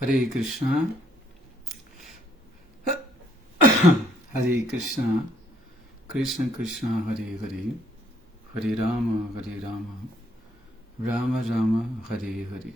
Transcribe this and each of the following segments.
Hare Krishna, Hare Krishna, Krishna Krishna, Hare Hare, Hare Rama, Rama Rama, Hare Hare.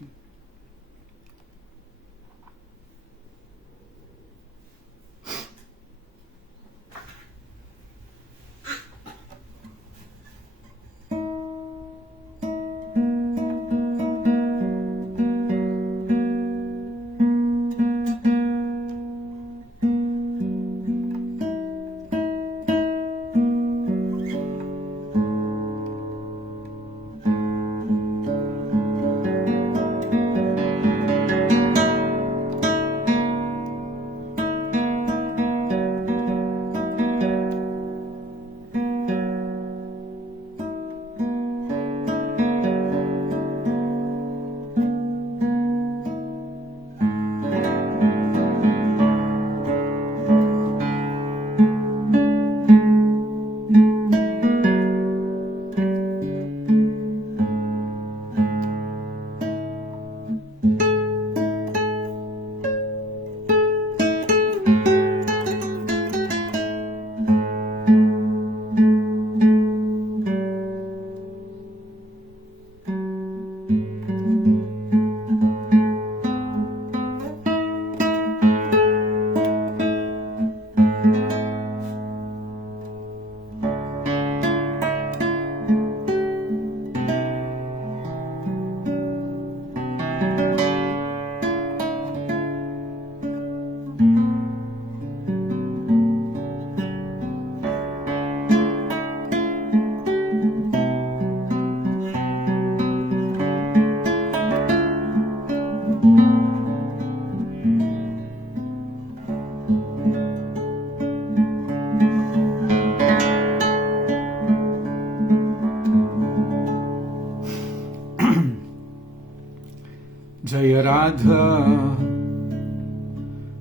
Jaya Radha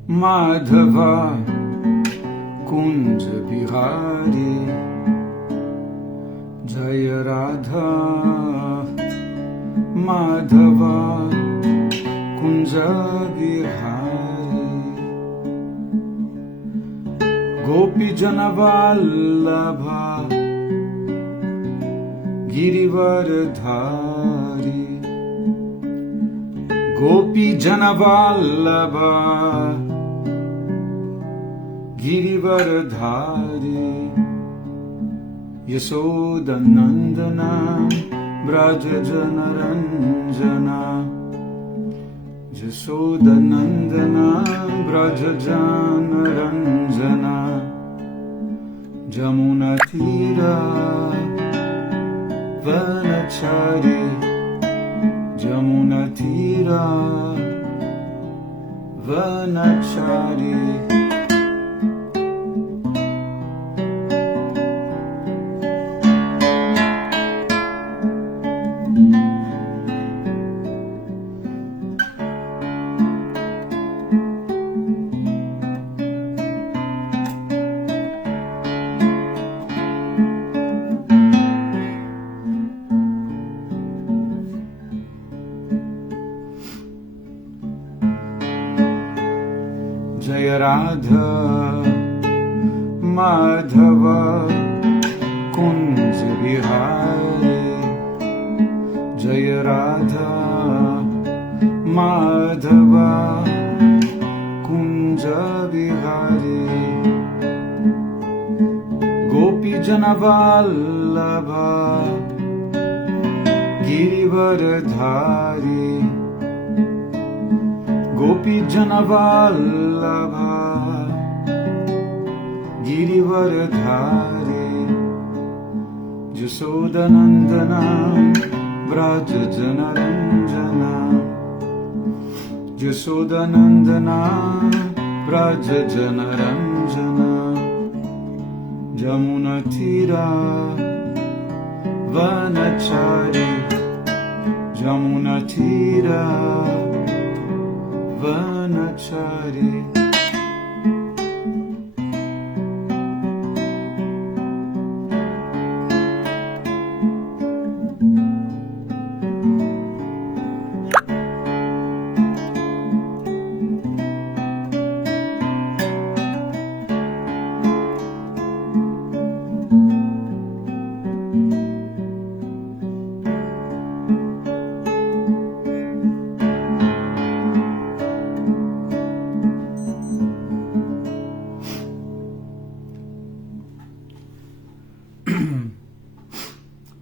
Madhava Kunj Bihari, Jaya Radha Madhava Kunj Bihari, Gopi Janavallabha Girivardhari, Gopi Janavallabha Girivardhari, Yasoda Nandana Braja Janaranjana, Yasoda Nandana Braja Janaranjana, Jamuna Tira Vanachari, Jamuna Tira Vanachari. Jaya Radha Madhava Kunj Bihari, Jaya Radha Madhava Kunj Bihari, Gopi Janavallabha Girivardhari, Gopi Janavallabha Girivardhari, Yasoda Nandana Braja Janaranjana, Yasoda Nandana Braja Janaranjana, Jamuna Tira Vanachari, Jamuna Tira Vanachari.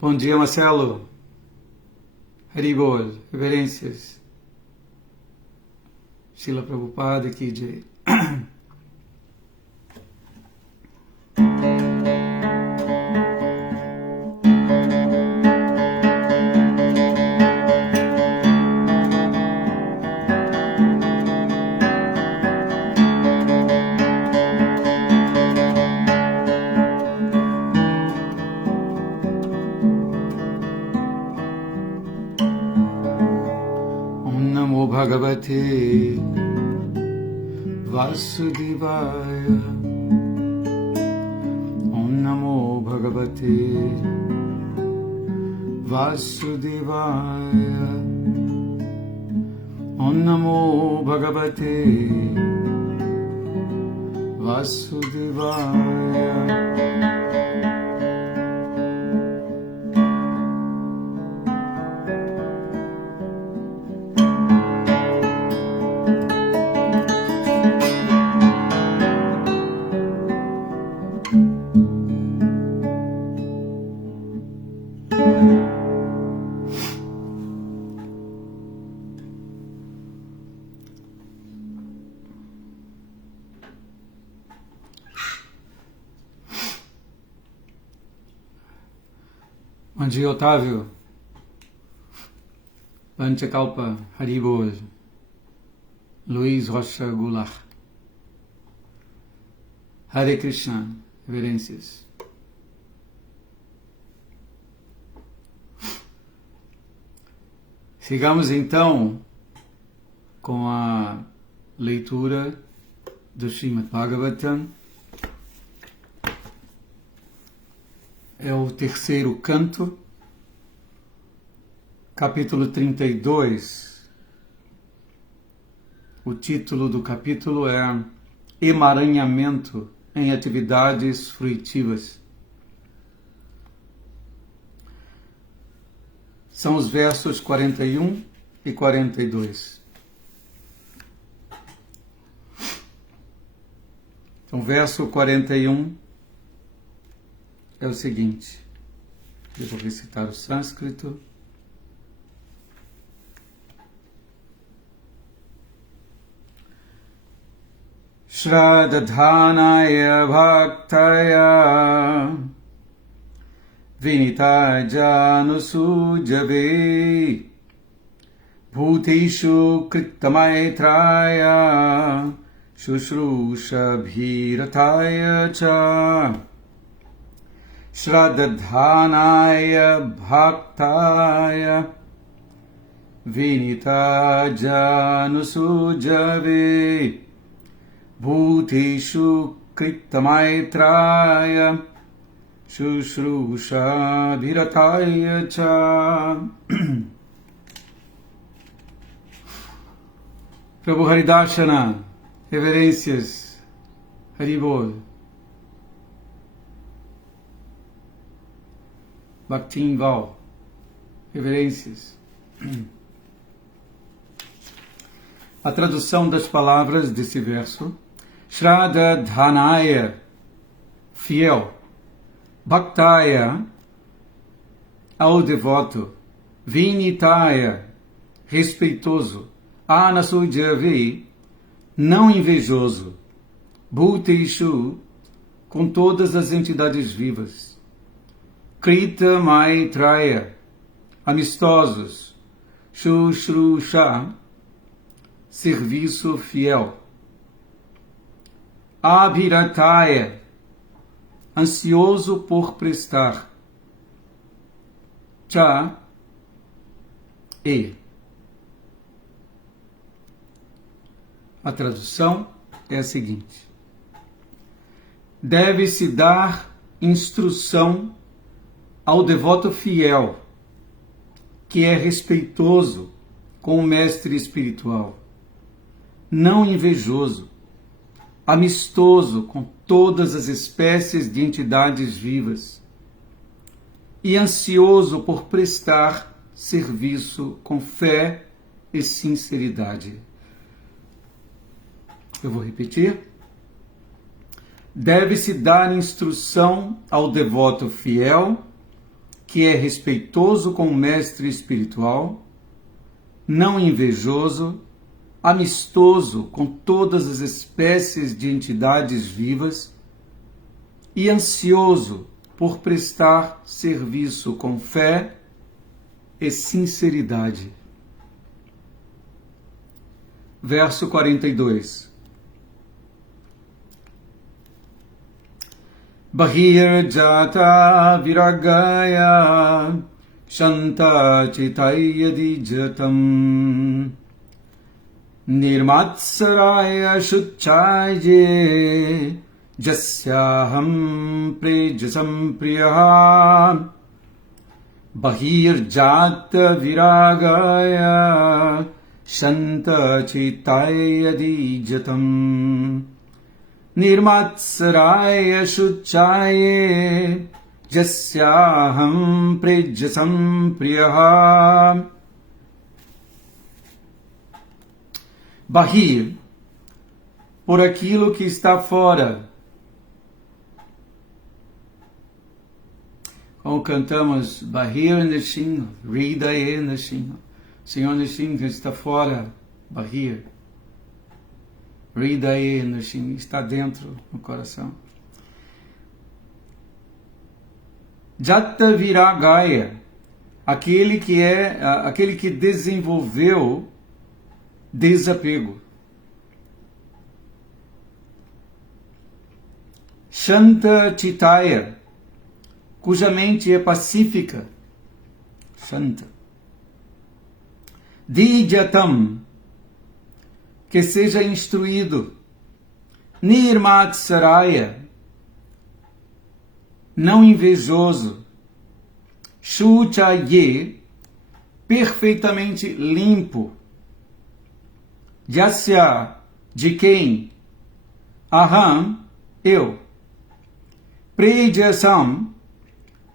Bom dia, Marcelo. Haribol, reverências. Srila Prabhupada Ki Jai. Bhagavate Vasudevaya. Om Namo Bhagavate Vasudevaya. Om Namo Bhagavate Vasudevaya. Bom dia, Otávio. Panchakalpa, Haribol. Luiz Rocha Goulart. Hare Krishna, reverências. Sigamos então com a leitura do Srimad Bhagavatam. É o terceiro canto, capítulo 32. O título do capítulo é Emaranhamento em Atividades Fruitivas. São os versos 41 e 42. Então, verso 41 é o seguinte. Eu vou recitar o sânscrito. Shraddhanaya bhaktaya vinita janusujave bhuteshu kritamaitraya shushrusha bhirataya cha Shraddhanaya bhaktaya vinita janusujave bhuteshu kritamaitraya shushrusha bhirataya cha. Prabhu Haridashana, reverências, Haribol. Bhaktin Val, reverências. A tradução das palavras desse verso: Shraddhanaya, fiel; Bhaktaya, ao devoto; Vinitaya, respeitoso; Anasujavi, não invejoso; Bhuteshu, com todas as entidades vivas; Krita Maitraya, amistosos; Shushrusha, serviço fiel; Abhirataya, ansioso por prestar; Cha, e. A tradução é a seguinte: deve-se dar instrução ao devoto fiel, que é respeitoso com o mestre espiritual, não invejoso, amistoso com todas as espécies de entidades vivas e ansioso por prestar serviço com fé e sinceridade. Eu vou repetir. Deve-se dar instrução ao devoto fiel, que é respeitoso com o mestre espiritual, não invejoso, amistoso com todas as espécies de entidades vivas e ansioso por prestar serviço com fé e sinceridade. Verso 42. Bahir jata viragaya shanta chitayadi jatam nirmatsaraya shuchaye jasyaham prejasam priyaha bahir jata viragaya shanta chitayadi jatam nirmatsaraya shuchaye jasyaham prejasam priyaha. Bahir, por aquilo que está fora. Como cantamos, Bahir Nishinha, Hridaye Nishinha. Senhor Nishinha está fora, Bahir. Hridaye Nishinha está dentro no coração. Jata Viragaya, aquele que desenvolveu desapego. Shanta Chitaya, cuja mente é pacífica. Shanta. Dijatam, que seja instruído. Nirmatsaraya, não invejoso. Shuchaye, perfeitamente limpo. Jasya, de quem? Aham, eu. Prejasam,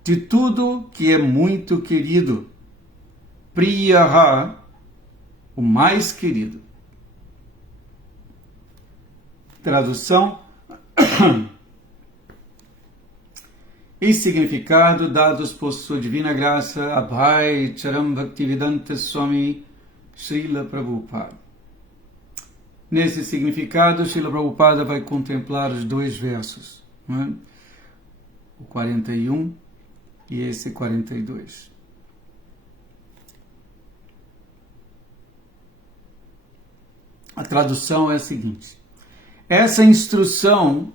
de tudo que é muito querido. Priyaha, o mais querido. Tradução e significado dados por sua divina graça, Abhay Charam Bhaktivedanta Swami Srila Prabhupada. Nesse significado, Srila Prabhupada vai contemplar os dois versos, né? O 41 e esse 42. A tradução é a seguinte: essa instrução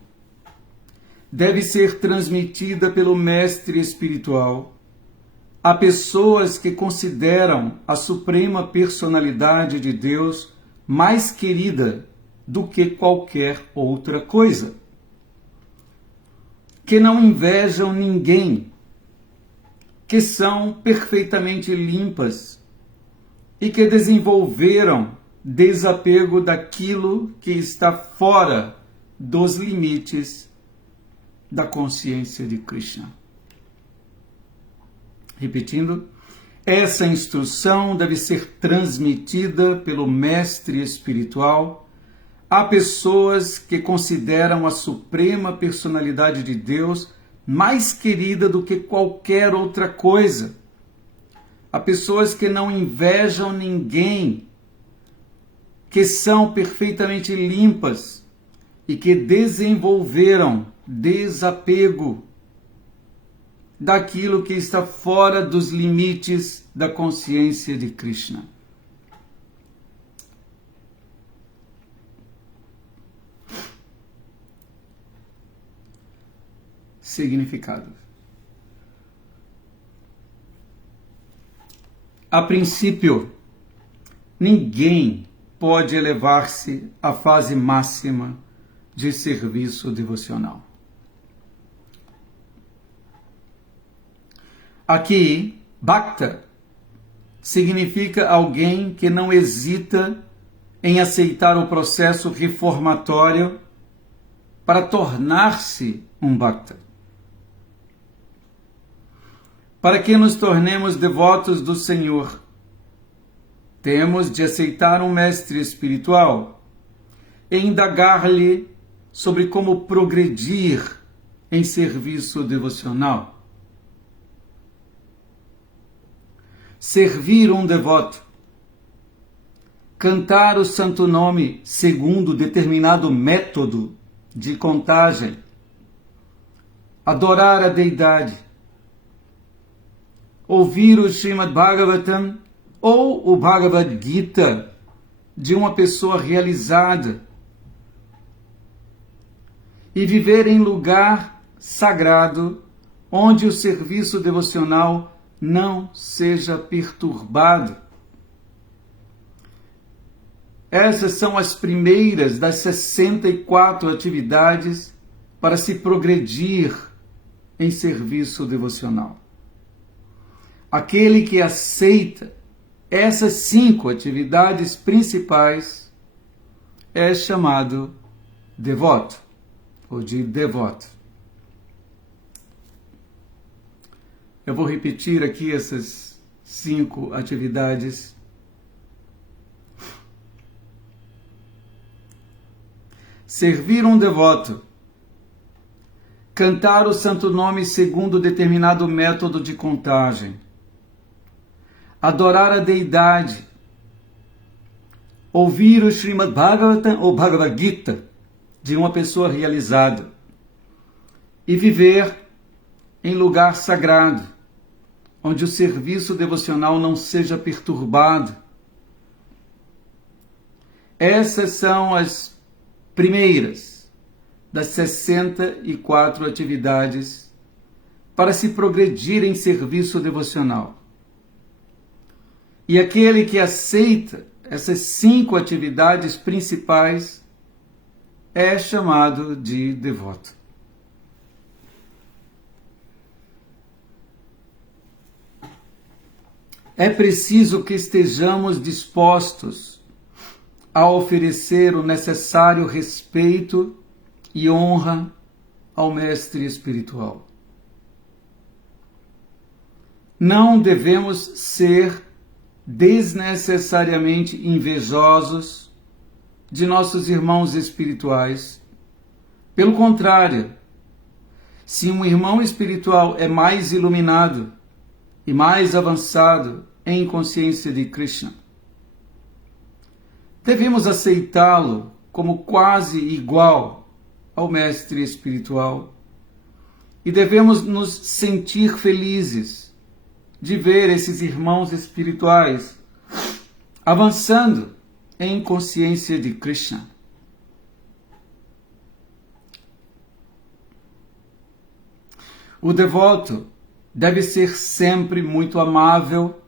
deve ser transmitida pelo mestre espiritual a pessoas que consideram a suprema personalidade de Deus mais querida do que qualquer outra coisa, que não invejam ninguém, que são perfeitamente limpas e que desenvolveram desapego daquilo que está fora dos limites da consciência de Krishna. Repetindo, essa instrução deve ser transmitida pelo mestre espiritual a pessoas que consideram a suprema personalidade de Deus mais querida do que qualquer outra coisa, a pessoas que não invejam ninguém, que são perfeitamente limpas e que desenvolveram desapego daquilo que está fora dos limites da consciência de Krishna. Significado. A princípio, ninguém pode elevar-se à fase máxima de serviço devocional. Aqui, Bhakta significa alguém que não hesita em aceitar o processo reformatório para tornar-se um Bhakta. Para que nos tornemos devotos do Senhor, temos de aceitar um mestre espiritual e indagar-lhe sobre como progredir em serviço devocional. servir um devoto, cantar o santo nome segundo determinado método de contagem, adorar a deidade, ouvir o Srimad Bhagavatam ou o Bhagavad Gita de uma pessoa realizada e viver em lugar sagrado onde o serviço devocional não seja perturbado. Essas são as primeiras das 64 atividades para se progredir em serviço devocional. Aquele que aceita essas 5 atividades principais é chamado devoto, ou de devoto. Eu vou repetir aqui essas 5 atividades. Servir um devoto, cantar o santo nome segundo determinado método de contagem, adorar a deidade, ouvir o Srimad Bhagavatam ou Bhagavad Gita de uma pessoa realizada e viver em lugar sagrado, onde o serviço devocional não seja perturbado. Essas são as primeiras das 64 atividades para se progredir em serviço devocional. E aquele que aceita essas 5 atividades principais é chamado de devoto. É preciso que estejamos dispostos a oferecer o necessário respeito e honra ao mestre espiritual. Não devemos ser desnecessariamente invejosos de nossos irmãos espirituais. Pelo contrário, se um irmão espiritual é mais iluminado e mais avançado em consciência de Krishna, devemos aceitá-lo como quase igual ao mestre espiritual e devemos nos sentir felizes de ver esses irmãos espirituais avançando em consciência de Krishna. O devoto deve ser sempre muito amável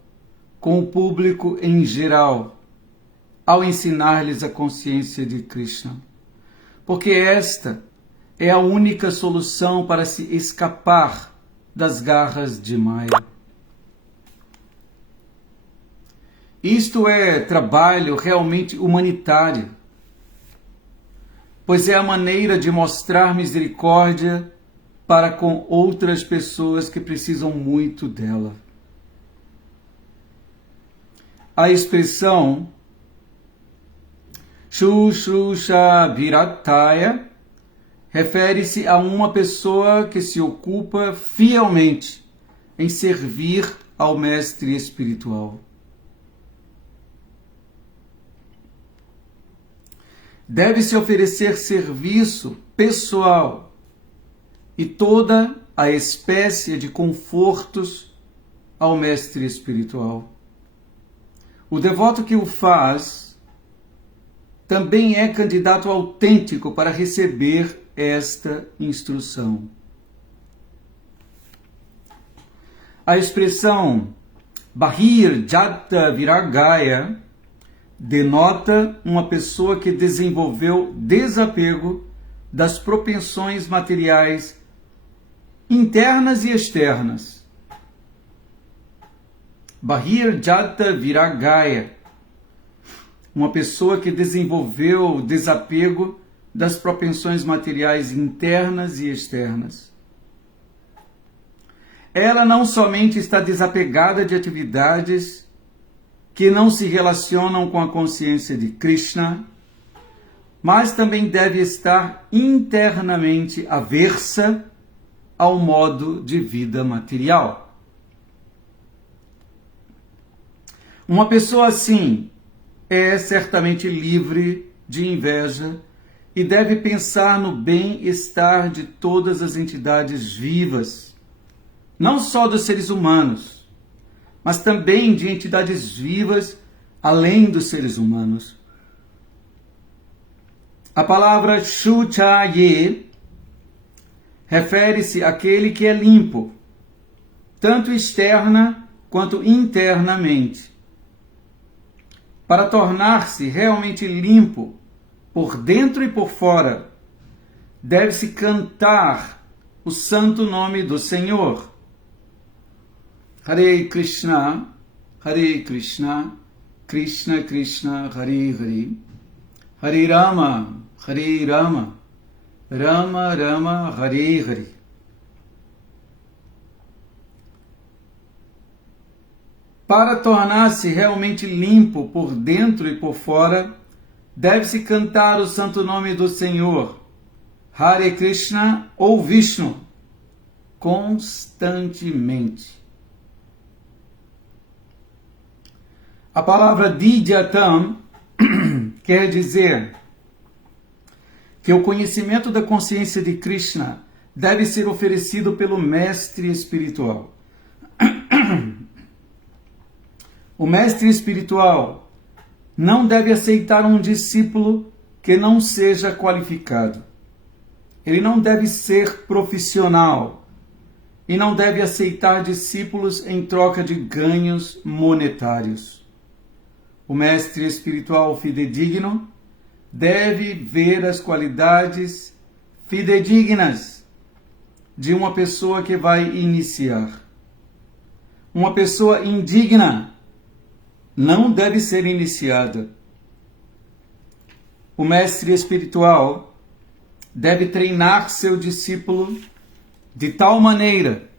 com o público em geral, ao ensinar-lhes a consciência de Krishna, porque esta é a única solução para se escapar das garras de Maya. Isto é trabalho realmente humanitário, pois é a maneira de mostrar misericórdia para com outras pessoas que precisam muito dela. A expressão Shushusha Virataya refere-se a uma pessoa que se ocupa fielmente em servir ao mestre espiritual. Deve-se oferecer serviço pessoal e toda a espécie de confortos ao mestre espiritual. O devoto que o faz também é candidato autêntico para receber esta instrução. A expressão Bahir Jata Viragaya denota uma pessoa que desenvolveu desapego das propensões materiais internas e externas. Bahir Jata Viragaya, uma pessoa que desenvolveu desapego das propensões materiais internas e externas. Ela não somente está desapegada de atividades que não se relacionam com a consciência de Krishna, mas também deve estar internamente aversa ao modo de vida material. Uma pessoa assim é certamente livre de inveja e deve pensar no bem-estar de todas as entidades vivas, não só dos seres humanos, mas também de entidades vivas além dos seres humanos. A palavra Shuchaye refere-se àquele que é limpo, tanto externa quanto internamente. Para tornar-se realmente limpo, por dentro e por fora, deve-se cantar o santo nome do Senhor. Hare Krishna, Krishna Krishna, Hare Hare, Hare Rama, Rama Rama, Hare Hare. Para tornar-se realmente limpo por dentro e por fora, deve-se cantar o santo nome do Senhor, Hare Krishna ou Vishnu, constantemente. A palavra Didyatam quer dizer que o conhecimento da consciência de Krishna deve ser oferecido pelo mestre espiritual. O mestre espiritual não deve aceitar um discípulo que não seja qualificado. Ele não deve ser profissional e não deve aceitar discípulos em troca de ganhos monetários. O mestre espiritual fidedigno deve ver as qualidades fidedignas de uma pessoa que vai iniciar. Uma pessoa indigna não deve ser iniciada. O mestre espiritual deve treinar seu discípulo de tal maneira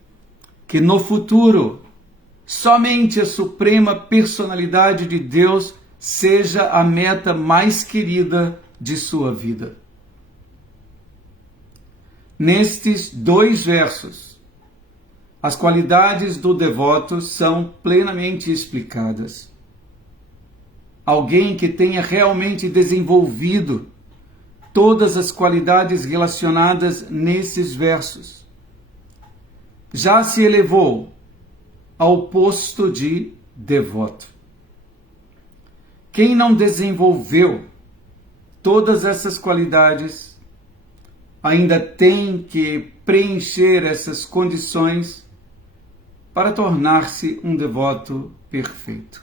que no futuro somente a suprema personalidade de Deus seja a meta mais querida de sua vida. Nestes 2 versos, as qualidades do devoto são plenamente explicadas. Alguém que tenha realmente desenvolvido todas as qualidades relacionadas nesses versos já se elevou ao posto de devoto. Quem não desenvolveu todas essas qualidades ainda tem que preencher essas condições para tornar-se um devoto perfeito.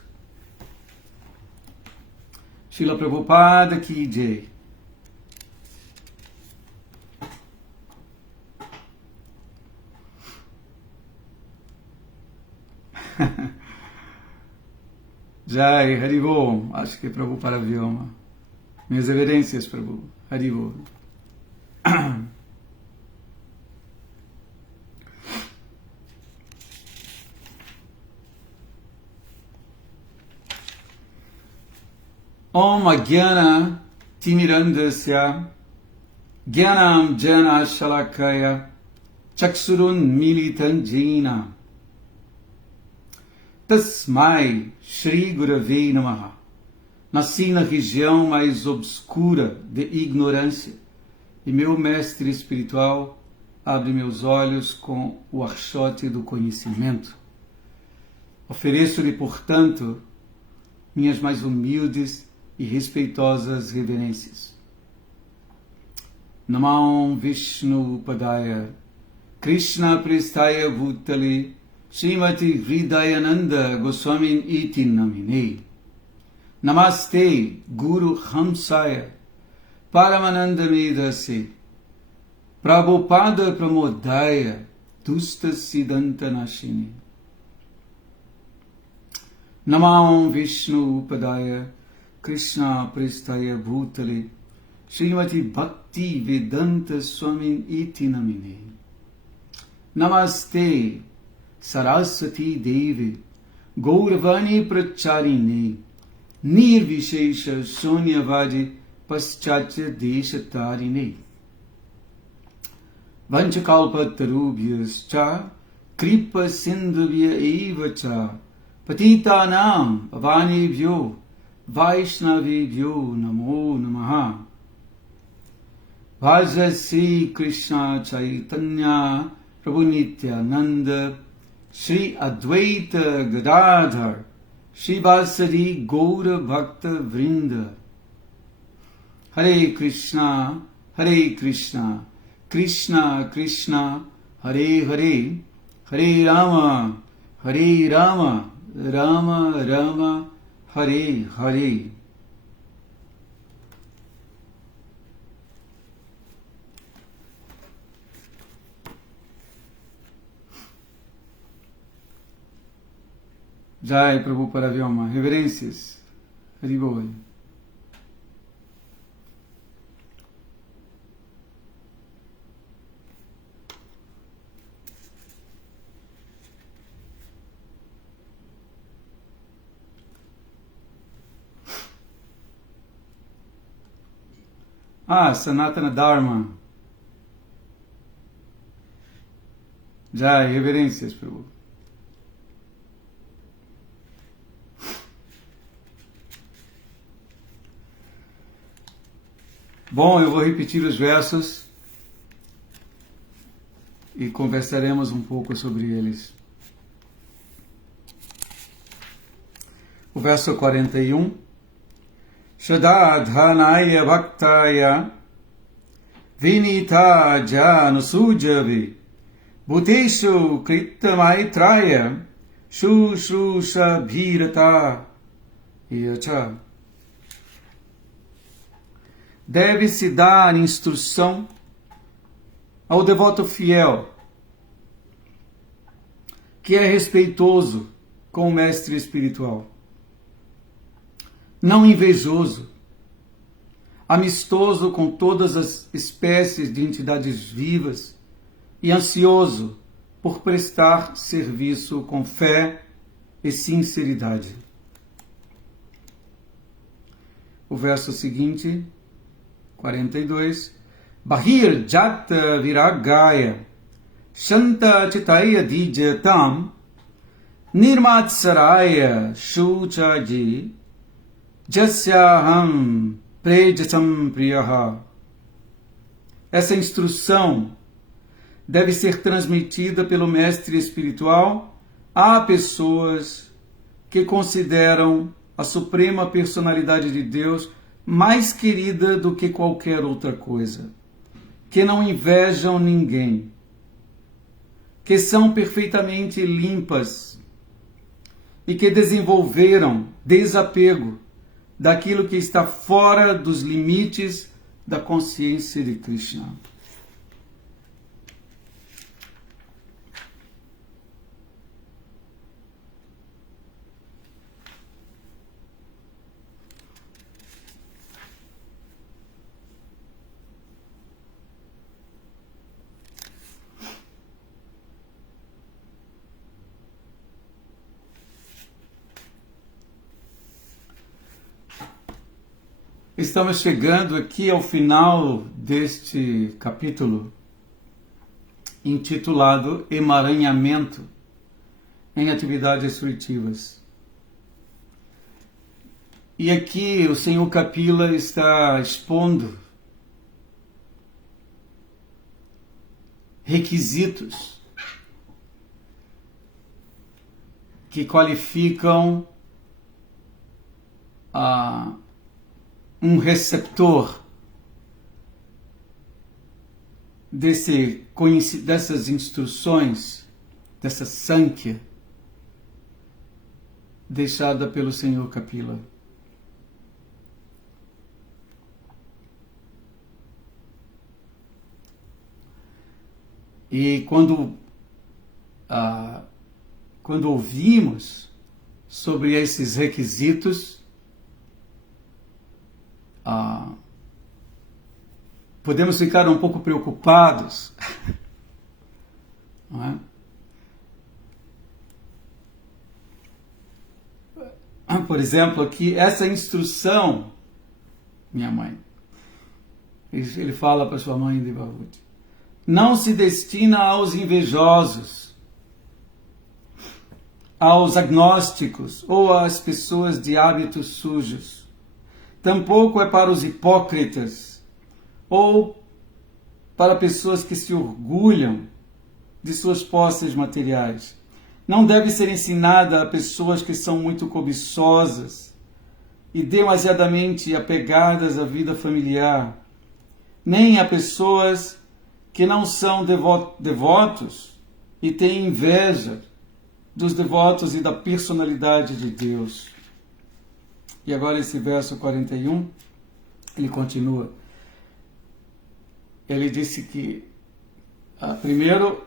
Srila Prabhupada Ki Jai. Jai, Haribol. Acho que é Prabhupada Vyoma. Minhas reverências, Prabhu. Haribol. Om Agyana Timirandasya Gyanam Jana Shalakaya Chaksurun Militan Jena Tasmai Shri Guravei Namaha. Nasci na região mais obscura de ignorância e meu mestre espiritual abre meus olhos com o archote do conhecimento. Ofereço-lhe, portanto, minhas mais humildes e respeitosas reverências. Namam Vishnu Padaya Krishna Prestaya Bhutale Srimati Hridayananda Goswamin Iti Namine. Namaste Guru Hamsaya Paramananda Medase Prabhupada Pramodaya Dusta Siddhanta Nashini. Namam Vishnu Padaya Krishna Prestaya Bhutale Srimati Bhakti Vedanta Swamin Iti Namine. Namaste Saraswati Devi Gauravani Pracharine Nirvishesha Sonyavadi Paschatya Deshatarine. Vanchakalpa Tarubhyascha Kripa Sindhuvya Evacha Patitanam pavanebhyo Vaishnavebhyo Namo Namaha. Bhaja Sri Krishna Chaitanya Prabhu Nityananda Shri Advaita Gadadhar Shri Vasari Gaura Bhakta Vrinda. Hare Krishna, Krishna Krishna, Hare Hare, Hare Rama, Rama Rama, Hare Hare. Jai Prabhupada Vyoma, reverências, Haribol. Sanatana Dharma. Jai, reverências, Prabhu. Bom, eu vou repetir os versos e conversaremos um pouco sobre eles. O verso 41. Shadadhanaya Bhaktaya Vinita Janusujave Bhuteshu Kritamaitraya Shushusha Bhirata Yacha. Deve-se dar instrução ao devoto fiel, que é respeitoso com o mestre espiritual, não invejoso, amistoso com todas as espécies de entidades vivas e ansioso por prestar serviço com fé e sinceridade. O verso seguinte, 42. Bahir Jata Viragaya Shanta Chitaya Dijatam Nirmatsaraya Shuchaji Jasyaham Prejasam Priyaha. Essa instrução deve ser transmitida pelo mestre espiritual a pessoas que consideram a suprema personalidade de Deus mais querida do que qualquer outra coisa, que não invejam ninguém, que são perfeitamente limpas e que desenvolveram desapego daquilo que está fora dos limites da consciência de Krishna. Estamos chegando aqui ao final deste capítulo intitulado Emaranhamento em Atividades Fruitivas. E aqui o Senhor Kapila está expondo requisitos que qualificam um receptor dessas instruções, dessa Sankhya deixada pelo Senhor Kapila. E quando ouvimos sobre esses requisitos, podemos ficar um pouco preocupados, não é? Por exemplo, aqui, essa instrução, minha mãe, ele fala para sua mãe de Bhavuti, não se destina aos invejosos, aos agnósticos ou às pessoas de hábitos sujos. Tampouco é para os hipócritas ou para pessoas que se orgulham de suas posses materiais. Não deve ser ensinada a pessoas que são muito cobiçosas e demasiadamente apegadas à vida familiar, nem a pessoas que não são devotos e têm inveja dos devotos e da personalidade de Deus. E agora esse verso 41, ele continua. Ele disse que, primeiro,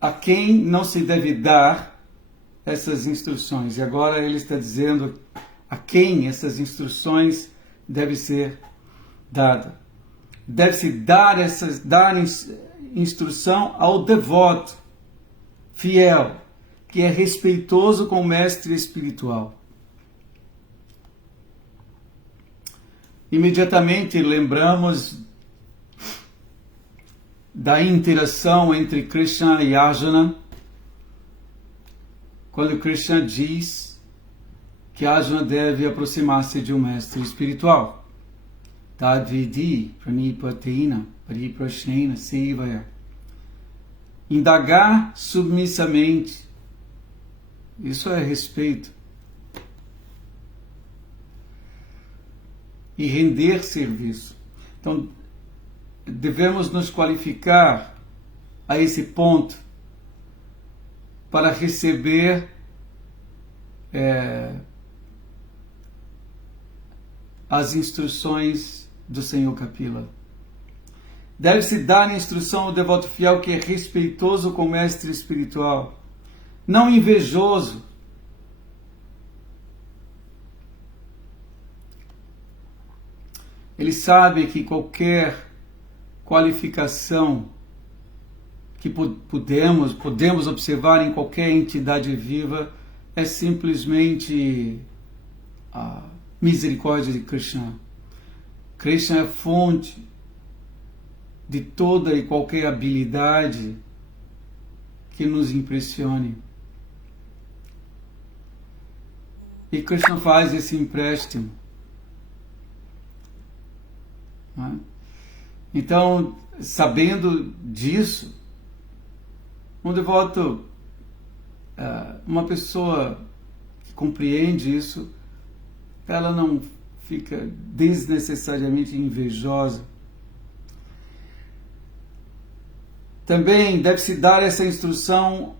a quem não se deve dar essas instruções. E agora ele está dizendo a quem essas instruções devem ser dadas. Deve-se dar instrução ao devoto, fiel, que é respeitoso com o mestre espiritual. Imediatamente lembramos da interação entre Krishna e Arjuna, quando Krishna diz que Arjuna deve aproximar-se de um mestre espiritual. Tadvidi pranipatina pariprashnena sevaya. Indagar submissamente. Isso é respeito. E render serviço. Então, devemos nos qualificar a esse ponto para receber as instruções do Senhor Kapila. Deve-se dar instrução ao devoto fiel que é respeitoso com o mestre espiritual, não invejoso. Ele sabe que qualquer qualificação que podemos observar em qualquer entidade viva é simplesmente a misericórdia de Krishna. Krishna é a fonte de toda e qualquer habilidade que nos impressione. E Krishna faz esse empréstimo. Então, sabendo disso, um devoto, uma pessoa que compreende isso, ela não fica desnecessariamente invejosa. Também deve-se dar essa instrução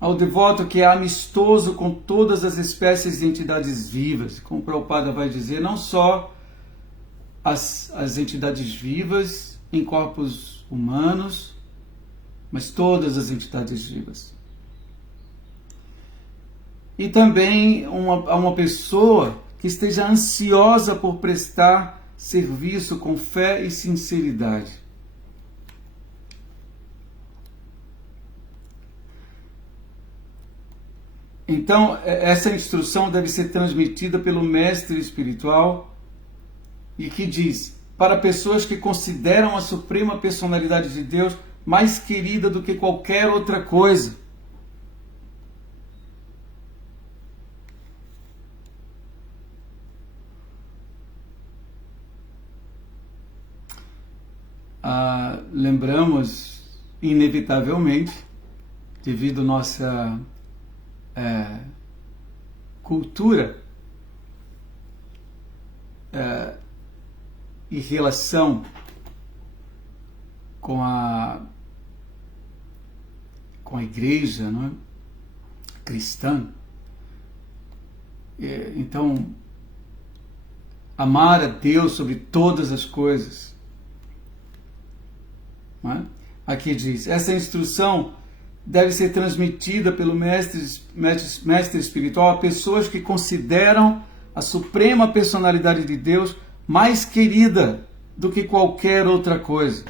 ao devoto que é amistoso com todas as espécies de entidades vivas, como o Prabhupada vai dizer, não só as entidades vivas em corpos humanos, mas todas as entidades vivas. E também uma pessoa que esteja ansiosa por prestar serviço com fé e sinceridade. Então, essa instrução deve ser transmitida pelo mestre espiritual e que diz, para pessoas que consideram a suprema personalidade de Deus mais querida do que qualquer outra coisa. Lembramos, inevitavelmente, devido à nossa cultura e relação com a igreja, não é? Cristã. Então, amar a Deus sobre todas as coisas. Não é? Aqui diz, essa instrução deve ser transmitida pelo mestre espiritual a pessoas que consideram a suprema personalidade de Deus mais querida do que qualquer outra coisa.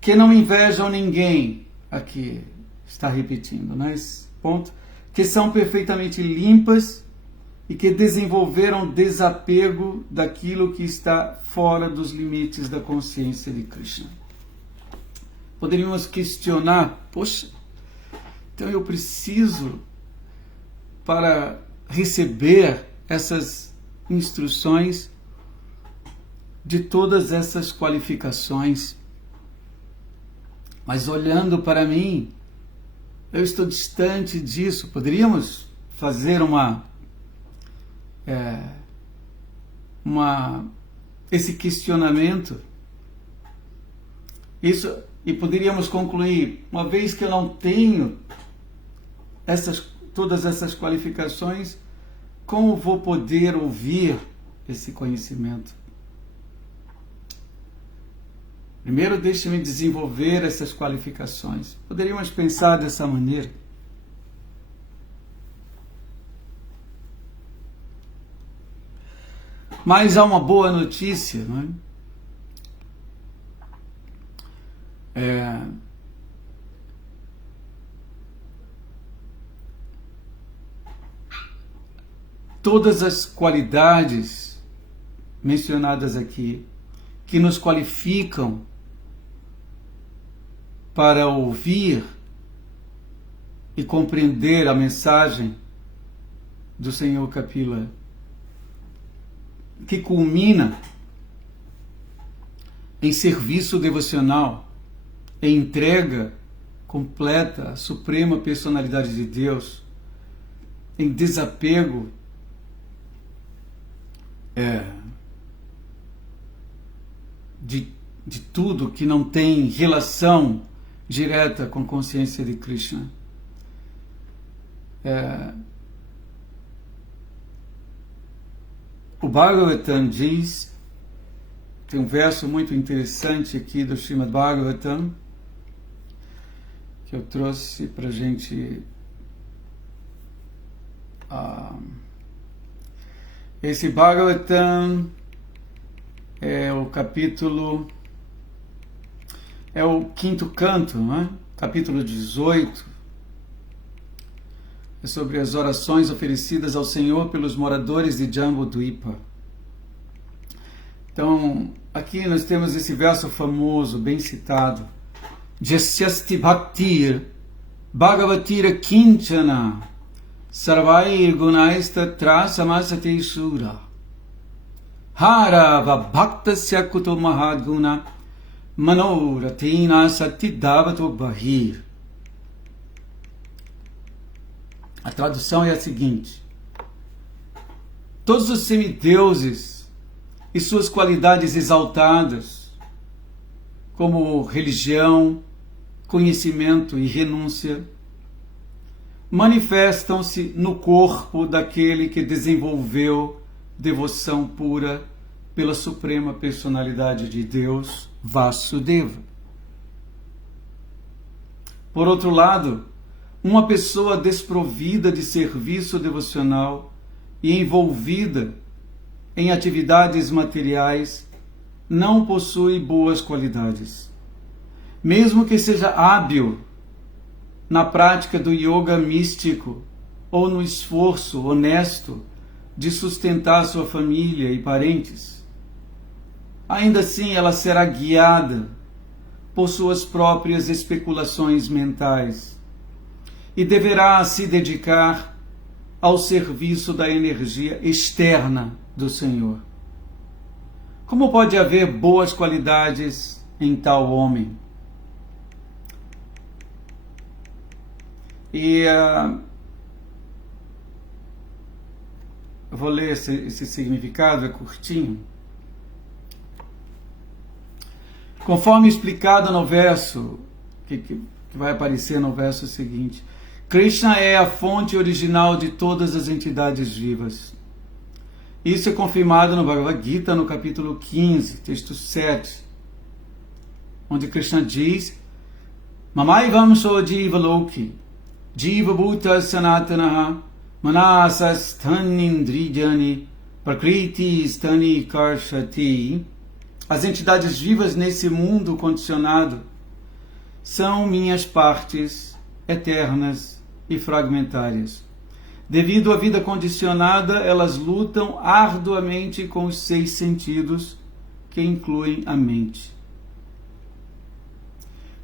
Que não invejam ninguém, aqui está repetindo, né, esse ponto, que são perfeitamente limpas e que desenvolveram desapego daquilo que está fora dos limites da consciência de Krishna. Poderíamos questionar, poxa, então eu preciso, para receber essas instruções, de todas essas qualificações. Mas olhando para mim, eu estou distante disso. Poderíamos fazer esse questionamento. E poderíamos concluir, uma vez que eu não tenho todas essas qualificações, como vou poder ouvir esse conhecimento? Primeiro, deixe-me desenvolver essas qualificações. Poderíamos pensar dessa maneira. Mas há uma boa notícia, não é? Todas as qualidades mencionadas aqui, que nos qualificam para ouvir e compreender a mensagem do Senhor Kapila, que culmina em serviço devocional, em entrega completa à Suprema Personalidade de Deus, em desapego de tudo que não tem relação direta com a consciência de Krishna. O Bhagavatam diz, tem um verso muito interessante aqui do Srimad Bhagavatam, que eu trouxe para a gente. Esse Bhagavatam é o capítulo, é o quinto canto, não é? Capítulo 18, é sobre as orações oferecidas ao Senhor pelos moradores de Jambudvipa. Então, aqui nós temos esse verso famoso, bem citado, Jasyasti Bhaktir Bhagavatira Kinchana Sarvair Gunaistatra Samasate Sura Harava Bhaktasya Kuto Mahadguna Manoratina Satidavato Bahir. A tradução é a seguinte: todos os semideuses e suas qualidades exaltadas, como religião, conhecimento e renúncia, manifestam-se no corpo daquele que desenvolveu devoção pura pela Suprema Personalidade de Deus, Vasudeva. Por outro lado, uma pessoa desprovida de serviço devocional e envolvida em atividades materiais não possui boas qualidades. Mesmo que seja hábil na prática do yoga místico ou no esforço honesto de sustentar sua família e parentes, ainda assim ela será guiada por suas próprias especulações mentais e deverá se dedicar ao serviço da energia externa do Senhor. Como pode haver boas qualidades em tal homem? E eu vou ler esse significado, é curtinho. Conforme explicado no verso, que vai aparecer no verso seguinte, Krishna é a fonte original de todas as entidades vivas. Isso é confirmado no Bhagavad Gita, no capítulo 15, texto 7, onde Krishna diz: Mamaivam so jiva loki, jiva bhuta sanatanaha, manasas thanindrijani, prakriti stani karshati. As entidades vivas nesse mundo condicionado são minhas partes eternas e fragmentárias. Devido à vida condicionada, elas lutam arduamente com os 6 sentidos, que incluem a mente.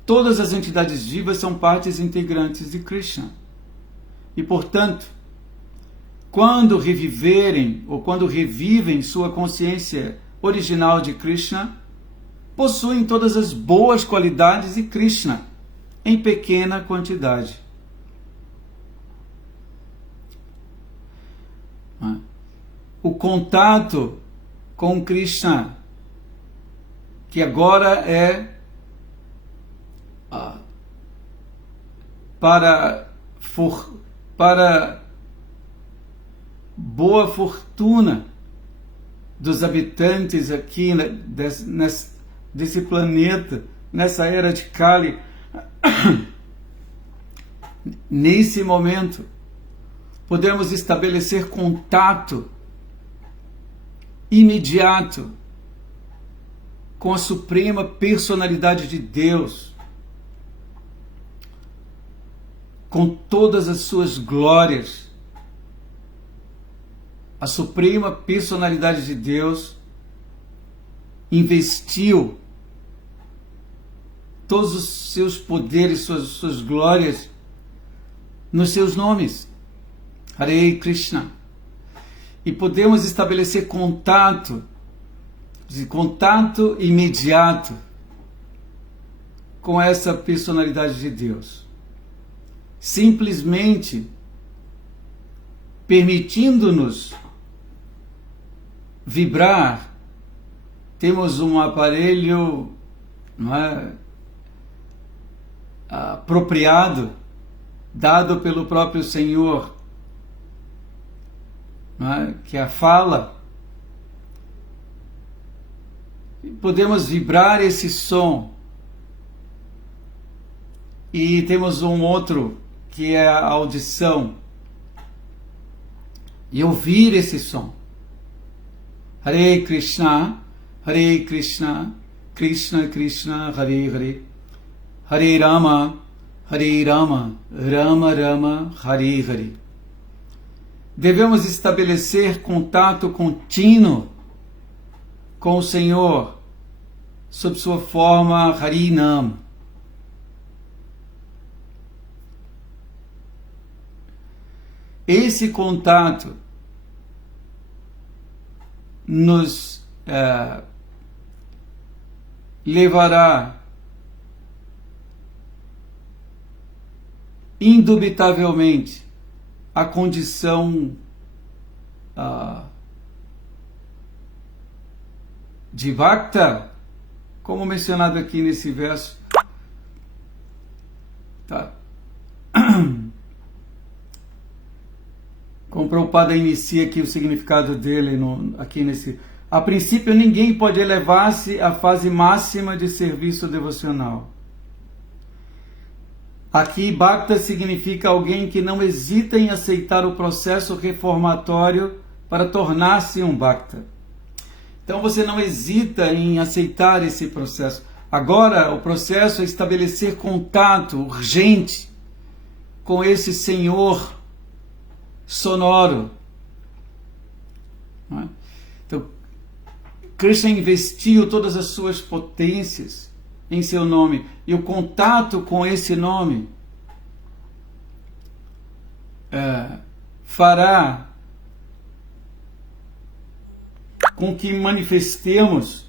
Todas as entidades vivas são partes integrantes de Krishna. E, portanto, quando reviverem ou quando revivem sua consciência original de Krishna, possuem todas as boas qualidades de Krishna, em pequena quantidade. O contato com Krishna, que agora é para boa fortuna dos habitantes aqui desse planeta, nessa era de Kali, nesse momento, podemos estabelecer contato imediato com a suprema personalidade de Deus, com todas as suas glórias. A suprema personalidade de Deus investiu todos os seus poderes, suas glórias nos seus nomes. Hare Krishna. E podemos estabelecer contato imediato com essa personalidade de Deus. Simplesmente permitindo-nos vibrar. Temos um aparelho, não é, apropriado, dado pelo próprio Senhor, não é, que é a fala. Podemos vibrar esse som. E temos um outro, que é a audição, e ouvir esse som. Hare Krishna, Krishna Krishna, Hare Hare, Hare Rama, Rama Rama, Hare Hare. Devemos estabelecer contato contínuo com o Senhor, sob sua forma Harinam. Esse contato nos levará indubitavelmente à condição de Bhakta, como mencionado aqui nesse verso. Tá. Como Prabhupada inicia aqui o significado dele aqui nesse... A princípio, ninguém pode elevar-se à fase máxima de serviço devocional. Aqui, Bhakta significa alguém que não hesita em aceitar o processo reformatório para tornar-se um Bhakta. Então, você não hesita em aceitar esse processo. Agora, o processo é estabelecer contato urgente com esse Senhor sonoro. Então, Krishna investiu todas as suas potências em seu nome, e o contato com esse nome fará com que manifestemos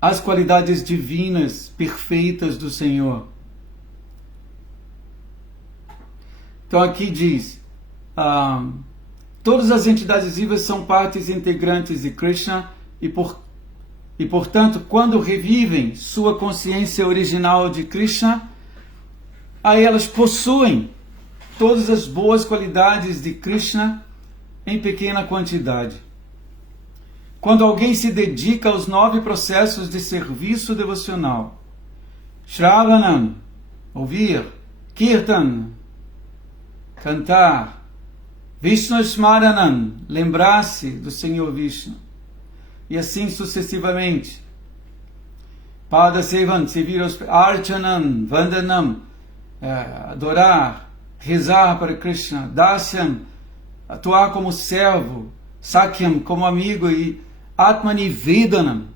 as qualidades divinas perfeitas do Senhor. Então aqui diz, todas as entidades vivas são partes integrantes de Krishna e portanto, quando revivem sua consciência original de Krishna, aí elas possuem todas as boas qualidades de Krishna em pequena quantidade. Quando alguém se dedica aos 9 processos de serviço devocional, Shravanam, ouvir, Kirtan, cantar, Vishnu Smaranam, lembrar-se do Senhor Vishnu, e assim sucessivamente. Pada Sevan, servir aos Archanam, Vandanam, adorar, rezar para Krishna, Dasyam, atuar como servo, Sakyam, como amigo, e Atmanivedanam,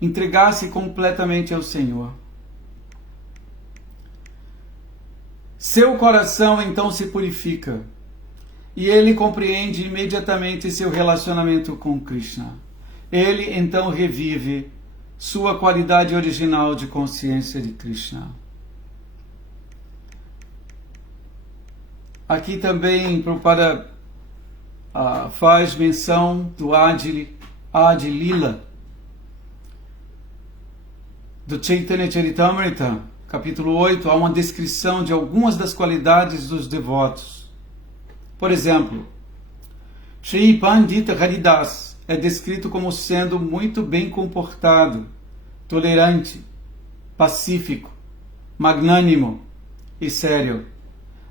entregar-se completamente ao Senhor. Seu coração então se purifica e ele compreende imediatamente seu relacionamento com Krishna. Ele então revive sua qualidade original de consciência de Krishna. Aqui também Prabhupada faz menção do Adi Lila, do Chaitanya Charitamrita, capítulo 8, há uma descrição de algumas das qualidades dos devotos. Por exemplo, Shri Pandita Haridas é descrito como sendo muito bem comportado, tolerante, pacífico, magnânimo e sério.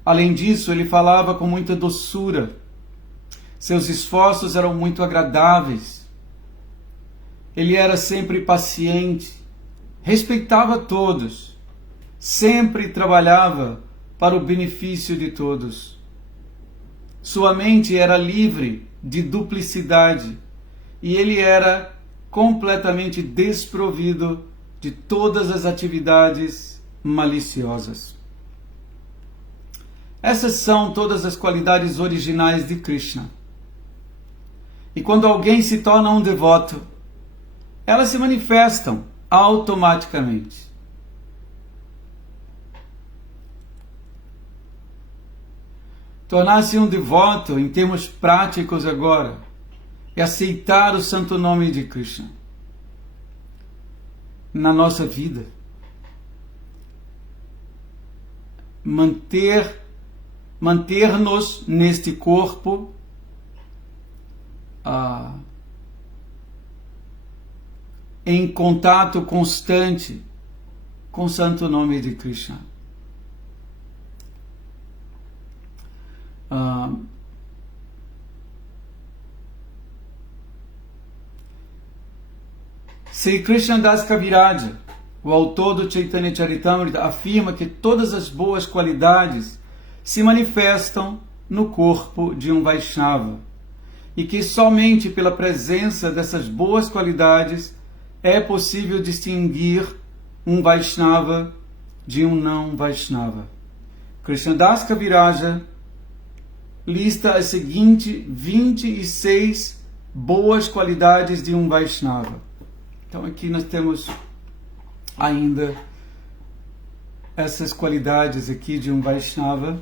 Além disso, ele falava com muita doçura. Seus esforços eram muito agradáveis. Ele era sempre paciente, respeitava todos, sempre trabalhava para o benefício de todos. Sua mente era livre de duplicidade e ele era completamente desprovido de todas as atividades maliciosas. Essas são todas as qualidades originais de Krishna. E quando alguém se torna um devoto, elas se manifestam automaticamente. Tornar-se um devoto, em termos práticos agora, é aceitar o santo nome de Krishna na nossa vida. Manter-nos neste corpo em contato constante com o santo nome de Krishna. Sri Krishna Das Kaviraja, o autor do Chaitanya Charitamrita, afirma que todas as boas qualidades se manifestam no corpo de um Vaishnava e que somente pela presença dessas boas qualidades é possível distinguir um Vaishnava de um não Vaishnava. Krishnadas Kaviraja lista as seguintes 26 boas qualidades de um Vaishnava. Então aqui nós temos ainda essas qualidades aqui de um Vaishnava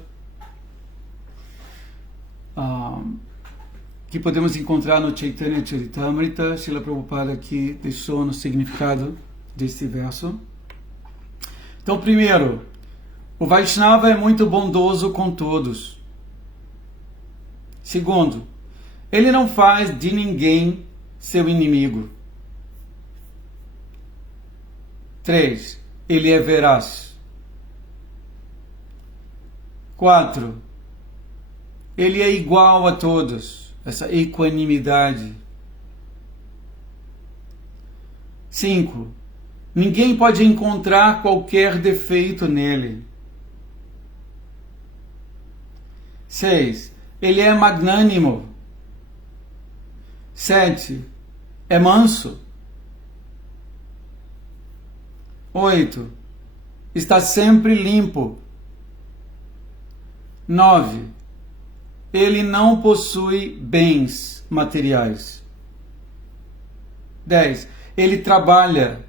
que podemos encontrar no Chaitanya Charitamrita. Srila Prabhupada aqui deixou no significado deste verso. Então, primeiro, o Vaishnava é muito bondoso com todos. Segundo, ele não faz de ninguém seu inimigo. 3. Ele é veraz. 4. Ele é igual a todos. Essa equanimidade. 5. Ninguém pode encontrar qualquer defeito nele. 6. Ele é magnânimo. 7. É manso. 8. Está sempre limpo. 9. Ele não possui bens materiais. 10. Ele trabalha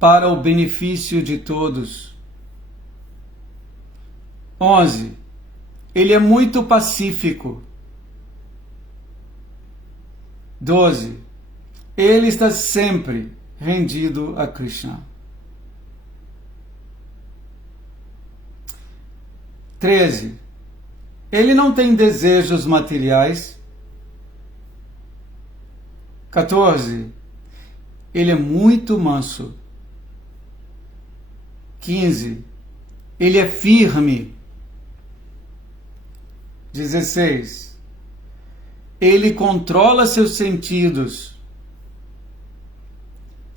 para o benefício de todos. 11. Ele é muito pacífico. 12. Ele está sempre rendido a Krishna. 13. Ele não tem desejos materiais. 14. Ele é muito manso. 15. Ele é firme. 16. Ele controla seus sentidos.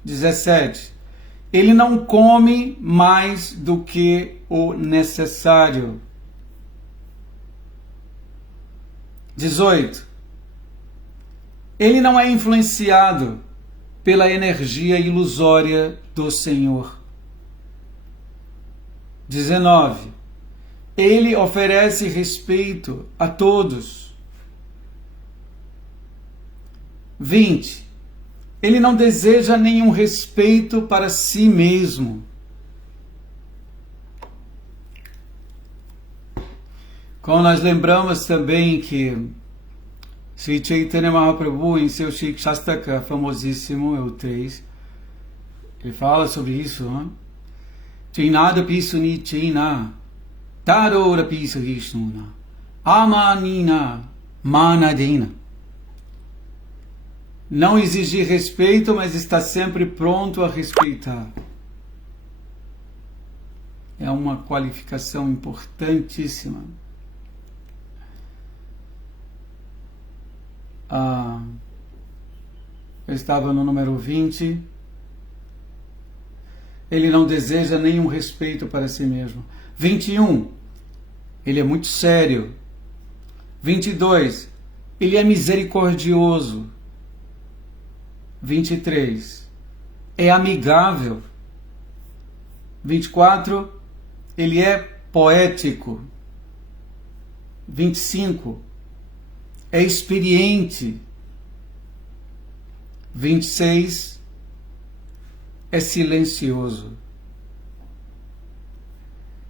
17. Ele não come mais do que o necessário. 18. Ele não é influenciado pela energia ilusória do Senhor. 19. Ele oferece respeito a todos. 20. Ele não deseja nenhum respeito para si mesmo. Como nós lembramos também que Sri Chaitanya Mahaprabhu, em seu Shikshastaka famosíssimo, é o 3, ele fala sobre isso, não? Chainada pisuni chaina, tarora pisahishuna, amanina manadina. Não exigir respeito, mas está sempre pronto a respeitar. É uma qualificação importantíssima. Eu estava no número 20. Ele não deseja nenhum respeito para si mesmo. 21. Ele é muito sério. 22. Ele é misericordioso. 23. É amigável. 24. Ele é poético. 25. É experiente. 26. É silencioso.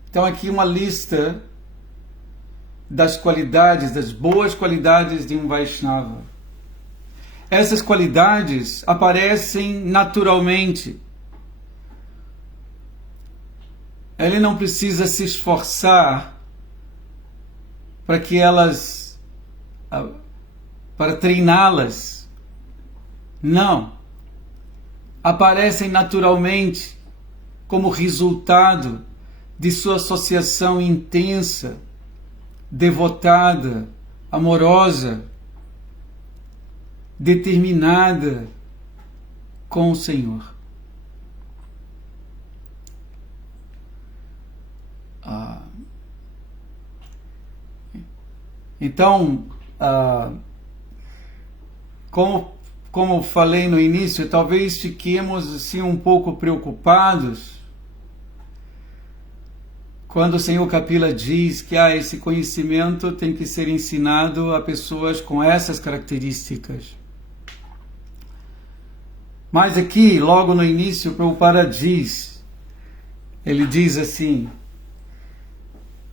Então aqui uma lista das qualidades, das boas qualidades de um Vaishnava. Essas qualidades aparecem naturalmente. Ele não precisa se esforçar para que elas, para treiná-las. Não. Aparecem naturalmente como resultado de sua associação intensa, devotada, amorosa, determinada com o Senhor. Então, como falei no início, talvez fiquemos assim um pouco preocupados quando o Senhor Kapila diz que esse conhecimento tem que ser ensinado a pessoas com essas características. Mas aqui, logo no início, o Prabhupada diz, ele diz assim: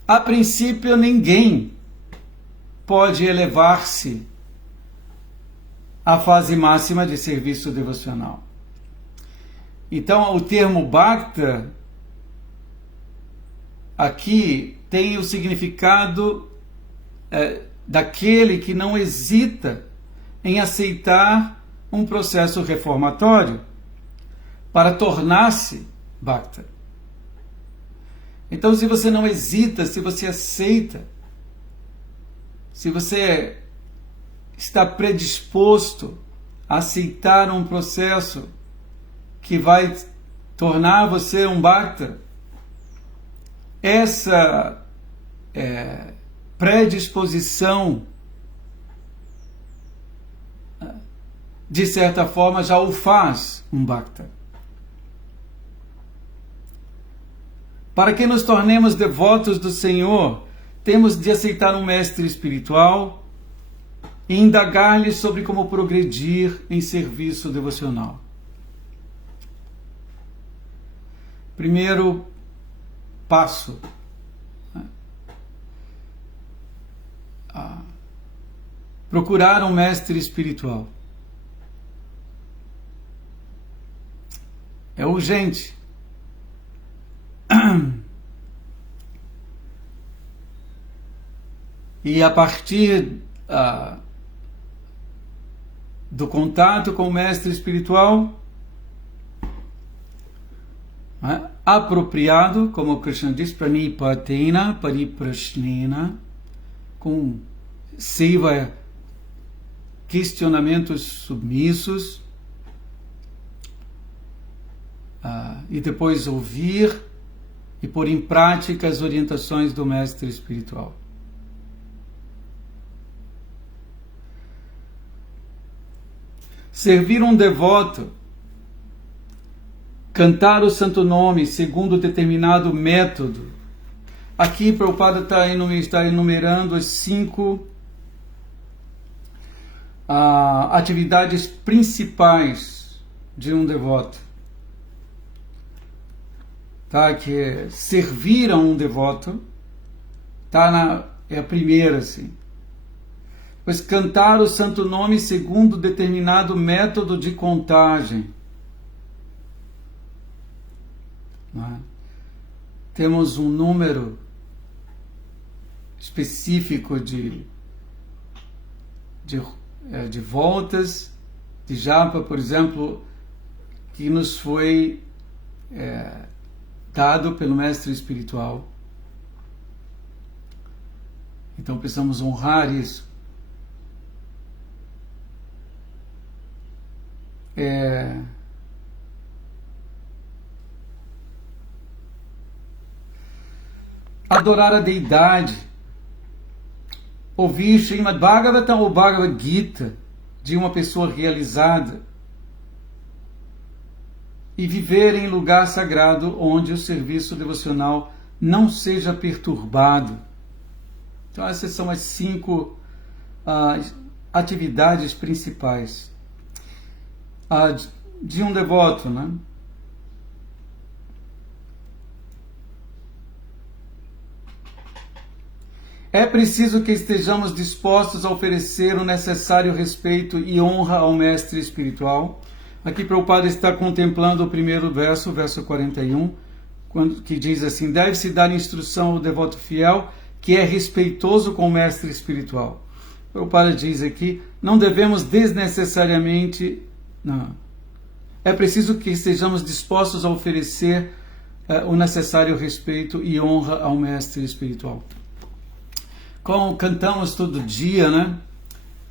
a princípio ninguém pode elevar-se à fase máxima de serviço devocional. Então, o termo Bhakta aqui tem o significado daquele que não hesita em aceitar um processo reformatório para tornar-se Bhakta. Então, se você não hesita, se você aceita, se você está predisposto a aceitar um processo que vai tornar você um Bhakta, essa predisposição, de certa forma, já o faz um Bhakta. Para que nos tornemos devotos do Senhor, temos de aceitar um mestre espiritual e indagar-lhe sobre como progredir em serviço devocional. Primeiro passo: procurar um mestre espiritual. É urgente. E a partir do contato com o mestre espiritual apropriado, como Krishna diz, pranipatena pariprashnena, com seva, questionamentos submissos, e depois ouvir e pôr em prática as orientações do mestre espiritual. servir um devoto, cantar o santo nome segundo determinado método. Aqui Prabhupada está enumerando as 5 atividades principais de um devoto. Tá? Que é servir a um devoto, é a primeira, assim. Pois cantar o santo nome segundo determinado método de contagem. Temos um número específico de voltas de japa, por exemplo, que nos foi dado pelo mestre espiritual. Então precisamos honrar isso. Adorar a deidade, ouvir Srimad Bhagavatam ou Bhagavad Gita de uma pessoa realizada e viver em lugar sagrado onde o serviço devocional não seja perturbado. Então essas são as 5 atividades principais de um devoto, né? É preciso que estejamos dispostos a oferecer o necessário respeito e honra ao mestre espiritual. Aqui Prabhupada está contemplando o primeiro verso, verso 41, que diz assim: deve-se dar instrução ao devoto fiel que é respeitoso com o mestre espiritual. Prabhupada diz aqui, não devemos desnecessariamente... Não. É preciso que estejamos dispostos a oferecer o necessário respeito e honra ao mestre espiritual. Como cantamos todo dia, né?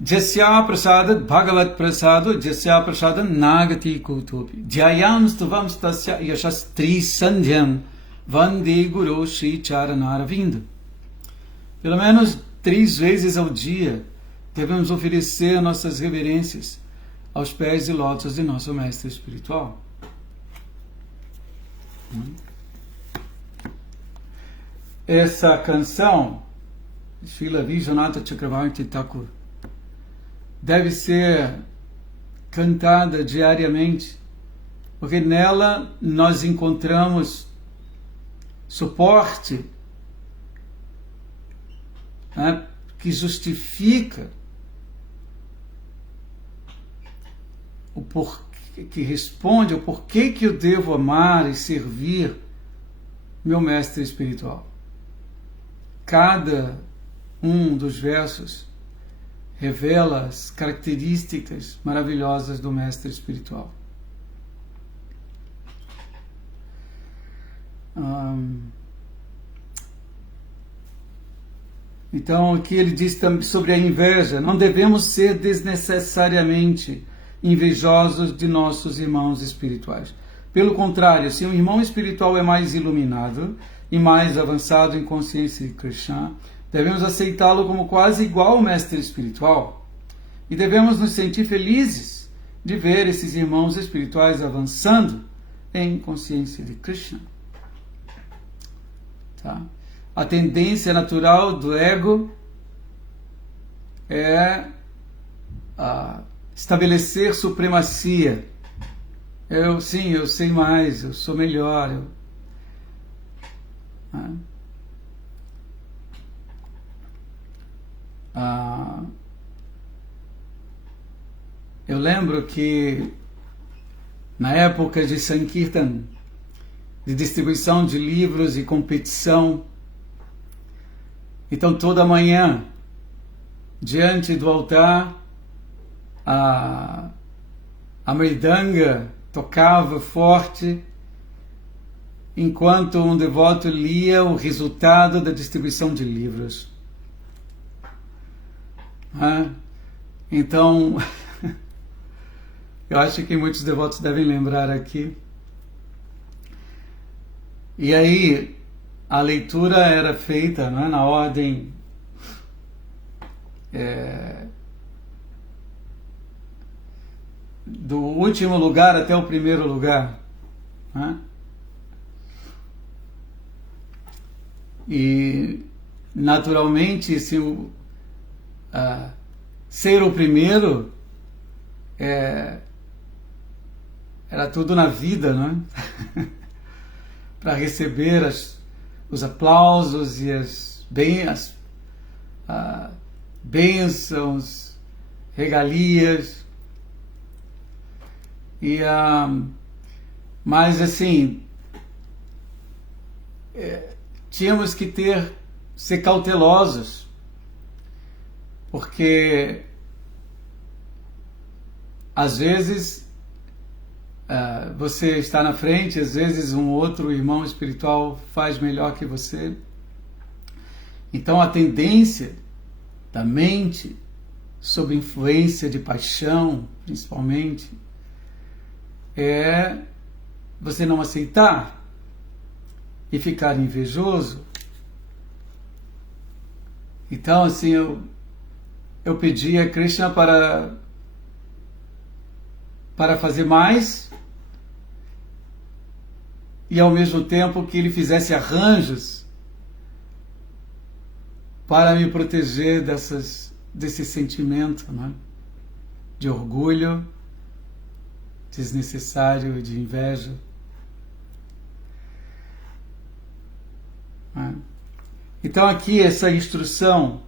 Jasya prasada bhagavat prasado jasya prasada nagati kutopi jayam stuvam stasya yashastri sandhyam vande guru shri charanaravinda. Pelo menos 3 vezes ao dia devemos oferecer nossas reverências aos pés de lótus de nosso mestre espiritual. Essa canção, Srila Vishwanatha Chakravarti Thakur, deve ser cantada diariamente, porque nela nós encontramos suporte, né, que justifica o porquê, que responde ao porquê que eu devo amar e servir meu mestre espiritual. Cada um dos versos revela as características maravilhosas do mestre espiritual. Então aqui ele diz também sobre a inveja. Não devemos ser desnecessariamente invejosos de nossos irmãos espirituais. Pelo contrário, se um irmão espiritual é mais iluminado e mais avançado em consciência de Krishna, devemos aceitá-lo como quase igual ao mestre espiritual e devemos nos sentir felizes de ver esses irmãos espirituais avançando em consciência de Krishna. Tá? A tendência natural do ego é estabelecer supremacia. Eu sei mais, eu sou melhor. Eu lembro que na época de Sankirtan, de distribuição de livros e competição, então toda manhã, diante do altar, a mridanga tocava forte, enquanto um devoto lia o resultado da distribuição de livros. Então, eu acho que muitos devotos devem lembrar aqui. E aí, a leitura era feita, não é, na ordem do último lugar até o primeiro lugar. Né? E, naturalmente, se ser o primeiro era tudo na vida, não é? Para receber os aplausos e as bênçãos, regalias. Mas assim, tínhamos que ser cautelosos, porque às vezes você está na frente, às vezes um outro irmão espiritual faz melhor que você. Então a tendência da mente, sob influência de paixão, principalmente, é você não aceitar e ficar invejoso. Então, assim, eu pedi a Krishna para fazer mais e, ao mesmo tempo, que ele fizesse arranjos para me proteger desse sentimento, né, de orgulho desnecessário, de inveja. Então aqui essa instrução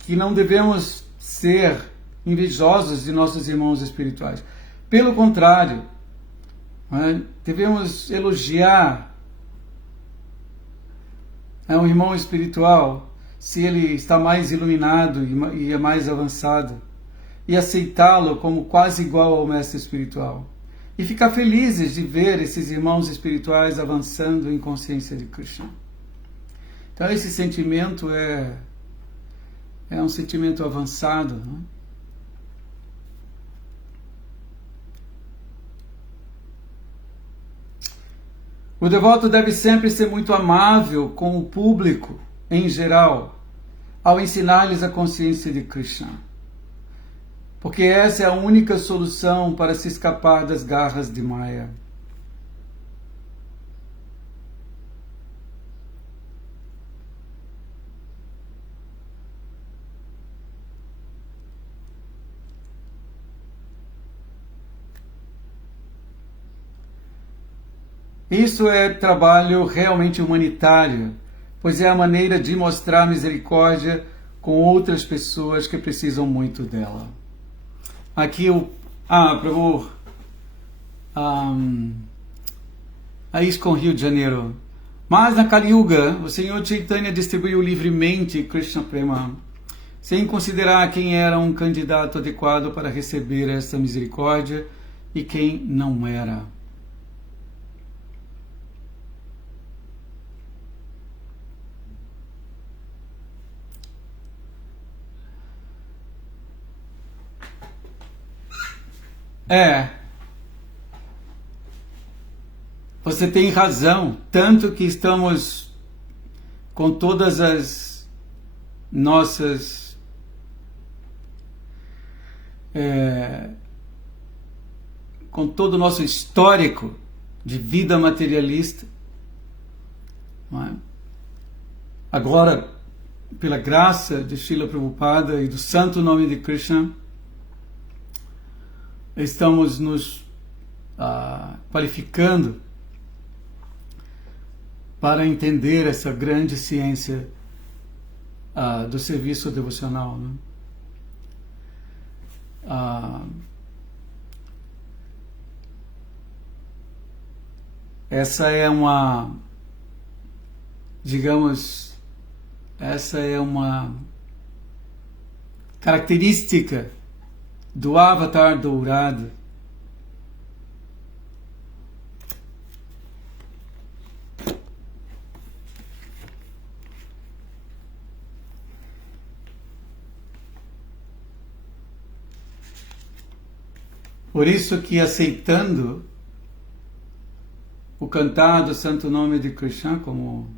que não devemos ser invejosos de nossos irmãos espirituais. Pelo contrário, devemos elogiar um irmão espiritual se ele está mais iluminado e é mais avançado, e aceitá-lo como quase igual ao mestre espiritual. E ficar felizes de ver esses irmãos espirituais avançando em consciência de Krishna. Então esse sentimento é um sentimento avançado, não é? O devoto deve sempre ser muito amável com o público, em geral, ao ensinar-lhes a consciência de Krishna. Porque essa é a única solução para se escapar das garras de Maya. Isso é trabalho realmente humanitário, pois é a maneira de mostrar misericórdia com outras pessoas que precisam muito dela. Aqui Prabhu, a ISKCON Rio de Janeiro. Mas na Kali Yuga, o Senhor Chaitanya distribuiu livremente Krishna Prema, sem considerar quem era um candidato adequado para receber essa misericórdia e quem não era. Você tem razão, tanto que estamos com todas as nossas com todo o nosso histórico de vida materialista, não é? Agora, pela graça de Srila Prabhupada e do santo nome de Krishna, estamos nos qualificando para entender essa grande ciência do serviço devocional, né? Essa é uma, digamos, essa é uma característica do Avatar dourado. Por isso que, aceitando o cantar do santo nome de Krishna como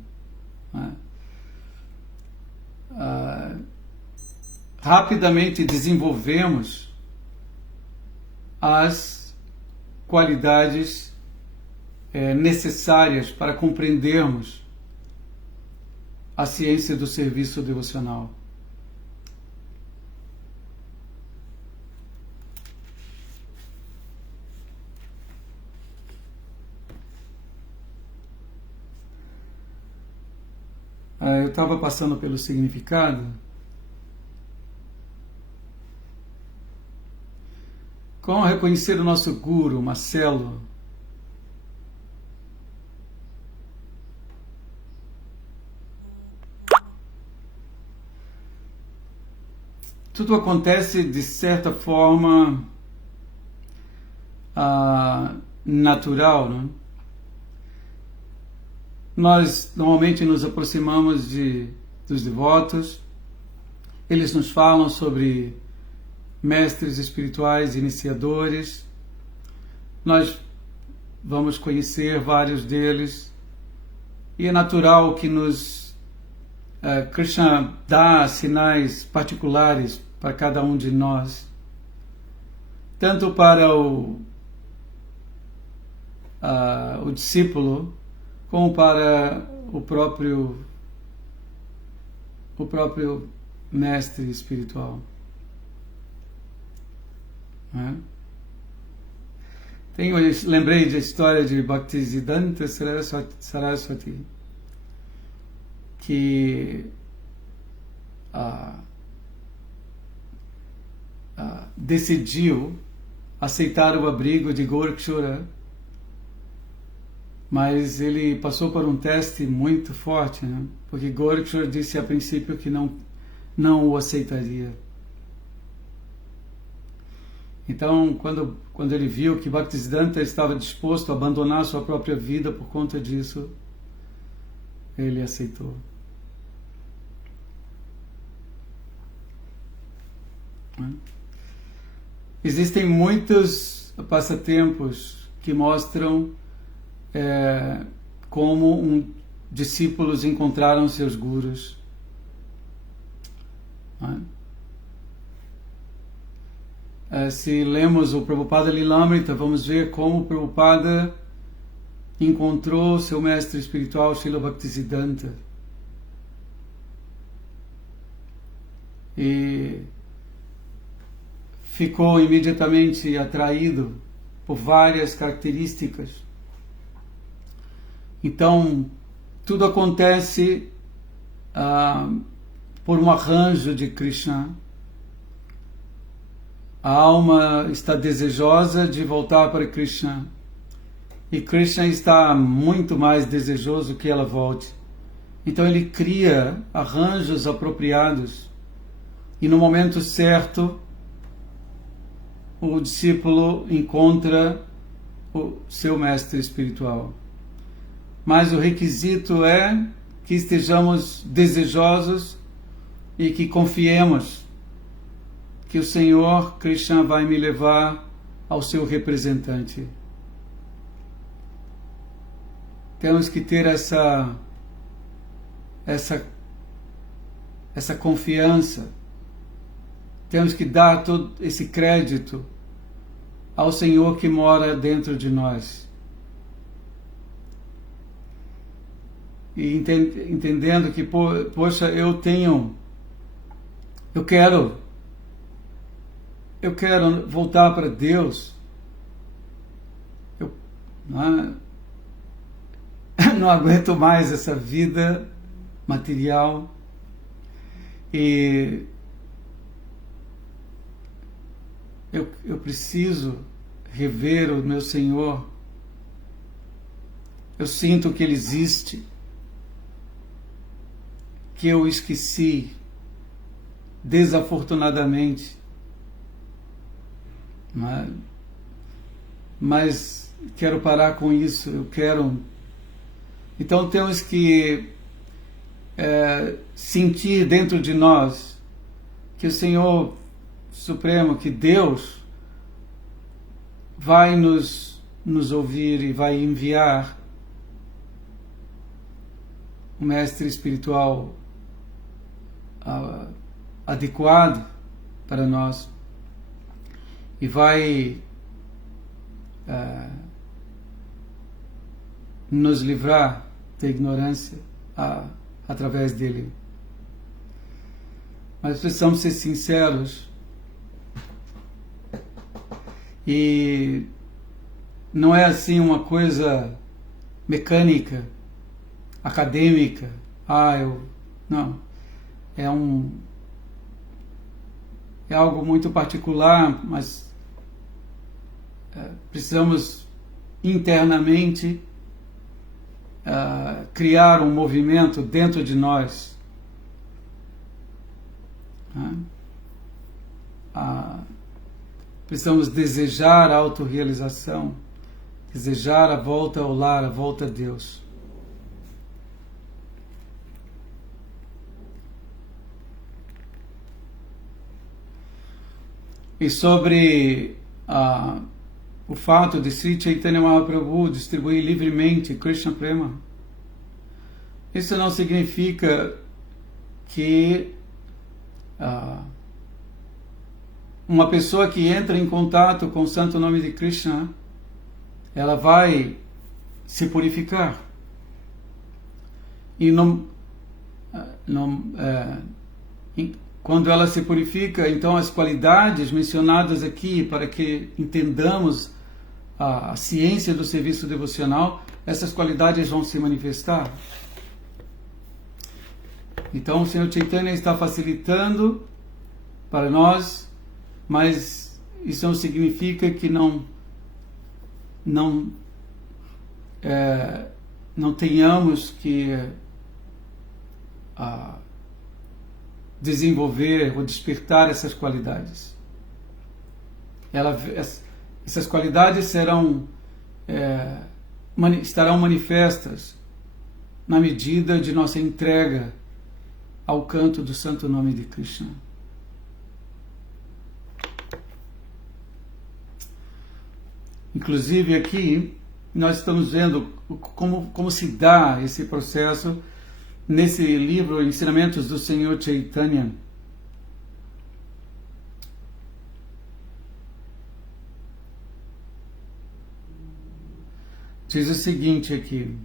rapidamente desenvolvemos as qualidades necessárias para compreendermos a ciência do serviço devocional. Eu estava passando pelo significado. Como reconhecer o nosso guru, Marcelo? Tudo acontece de certa forma natural, né? Nós normalmente nos aproximamos dos devotos, eles nos falam sobre mestres espirituais, iniciadores, nós vamos conhecer vários deles, e é natural que Krishna dá sinais particulares para cada um de nós, tanto para o discípulo, como para o próprio mestre espiritual. Lembrei da história de Bhaktisiddhanta Saraswati, que decidiu aceitar o abrigo de Gorakshara, mas ele passou por um teste muito forte, né? Porque Gorakshara disse a princípio que não o aceitaria. Então, quando ele viu que Bhaktisiddhanta estava disposto a abandonar sua própria vida por conta disso, ele aceitou. Existem muitos passatempos que mostram como discípulos encontraram seus gurus. Se lemos o Prabhupada Lilamrita, vamos ver como o Prabhupada encontrou seu mestre espiritual, Srila Bhaktisiddhanta. E ficou imediatamente atraído por várias características. Então, tudo acontece por um arranjo de Krishna. A alma está desejosa de voltar para Krishna. E Krishna está muito mais desejoso que ela volte. Então ele cria arranjos apropriados. E no momento certo, o discípulo encontra o seu mestre espiritual. Mas o requisito é que estejamos desejosos e que confiemos que o Senhor Krishna vai me levar ao seu representante. Temos que ter essa confiança. Temos que dar todo esse crédito ao Senhor que mora dentro de nós. E entendendo que, poxa, eu quero voltar para Deus. Eu não aguento mais essa vida material. E eu preciso rever o meu Senhor. Eu sinto que Ele existe, que eu esqueci, desafortunadamente. Mas quero parar com isso, Então temos que sentir dentro de nós que o Senhor Supremo, que Deus vai nos ouvir e vai enviar um mestre espiritual adequado para nós e vai nos livrar da ignorância através dele. Mas precisamos ser sinceros e não é assim uma coisa mecânica, acadêmica. Não. É algo muito particular, mas precisamos internamente criar um movimento dentro de nós. Precisamos desejar a autorrealização, desejar a volta ao lar, a volta a Deus. E sobre o fato de Sri Chaitanya Mahaprabhu distribuir livremente Krishna Prema, isso não significa que uma pessoa que entra em contato com o santo nome de Krishna, ela vai se purificar. E quando ela se purifica, então as qualidades mencionadas aqui, para que entendamos a ciência do serviço devocional, essas qualidades vão se manifestar. Então o Senhor Chaitanya está facilitando para nós, mas isso não significa que não tenhamos que desenvolver ou despertar essas qualidades. Essas qualidades estarão manifestas na medida de nossa entrega ao canto do santo nome de Krishna. Inclusive aqui nós estamos vendo como se dá esse processo nesse livro Ensinamentos do Senhor Chaitanya. Diz o seguinte aqui: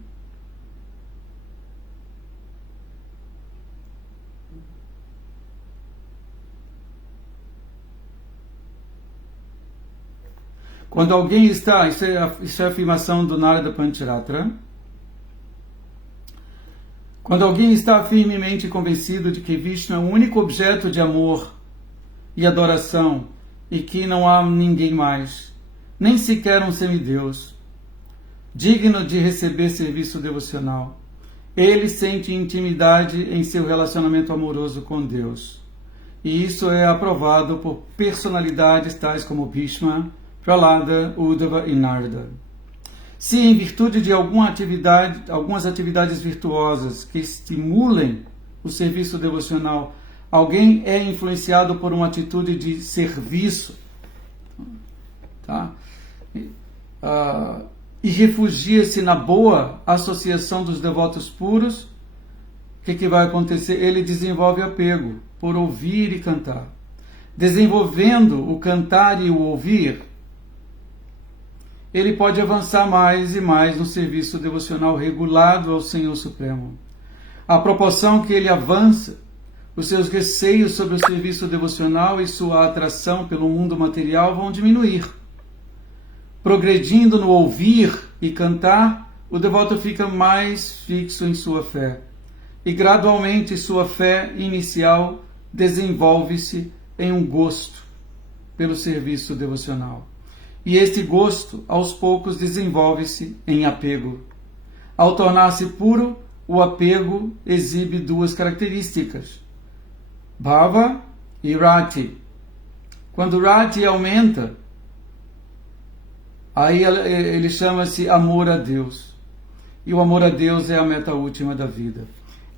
quando alguém está, isso é a afirmação do Narada Pancharatra, quando alguém está firmemente convencido de que Vishnu é o único objeto de amor e adoração e que não há ninguém mais, nem sequer um semideus, digno de receber serviço devocional, ele sente intimidade em seu relacionamento amoroso com Deus. E isso é aprovado por personalidades tais como Bhishma, Prahlada, Uddhava e Narada. Se em virtude de algumas atividades virtuosas que estimulem o serviço devocional, alguém é influenciado por uma atitude de serviço, tá? E refugia-se na boa associação dos devotos puros, o que vai acontecer? Ele desenvolve apego por ouvir e cantar. Desenvolvendo o cantar e o ouvir, ele pode avançar mais e mais no serviço devocional regulado ao Senhor Supremo. À proporção que ele avança, os seus receios sobre o serviço devocional e sua atração pelo mundo material vão diminuir. Progredindo no ouvir e cantar, o devoto fica mais fixo em sua fé. E gradualmente sua fé inicial desenvolve-se em um gosto pelo serviço devocional. E este gosto, aos poucos, desenvolve-se em apego. Ao tornar-se puro, o apego exibe duas características: bhava e rati. Quando rati aumenta, aí ele chama-se amor a Deus. E o amor a Deus é a meta última da vida.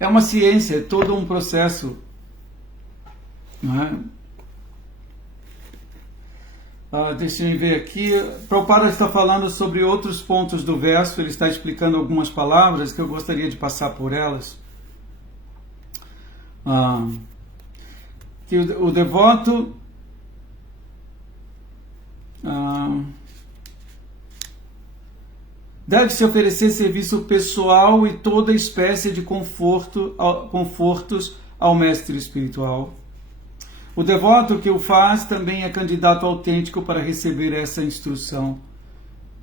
É uma ciência, é todo um processo, não é? Deixa eu ver aqui. Prabhupada está falando sobre outros pontos do verso. Ele está explicando algumas palavras que eu gostaria de passar por elas. Que o devoto Deve-se oferecer serviço pessoal e toda espécie de confortos ao mestre espiritual. O devoto que o faz também é candidato autêntico para receber essa instrução.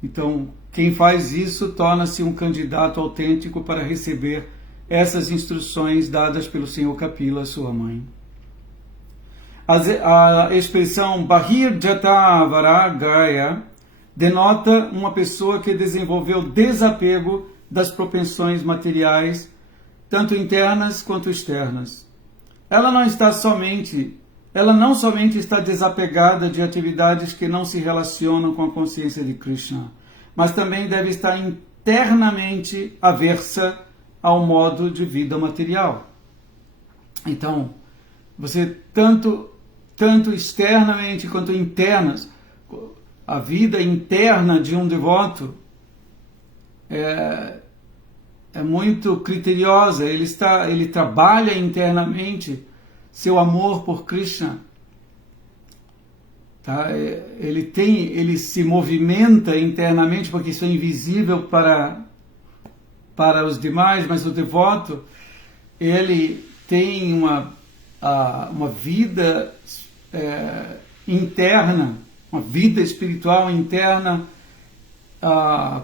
Então, quem faz isso torna-se um candidato autêntico para receber essas instruções dadas pelo Senhor Kapila, sua mãe. A expressão Bahir Jata Varagaya denota uma pessoa que desenvolveu desapego das propensões materiais, tanto internas quanto externas. Ela não somente está desapegada de atividades que não se relacionam com a consciência de Krishna, mas também deve estar internamente aversa ao modo de vida material. Então, você tanto externamente quanto internas, a vida interna de um devoto é muito criteriosa. Ele trabalha internamente seu amor por Krishna. Tá? Ele se movimenta internamente, porque isso é invisível para os demais, mas o devoto, ele tem uma vida interna, uma vida espiritual interna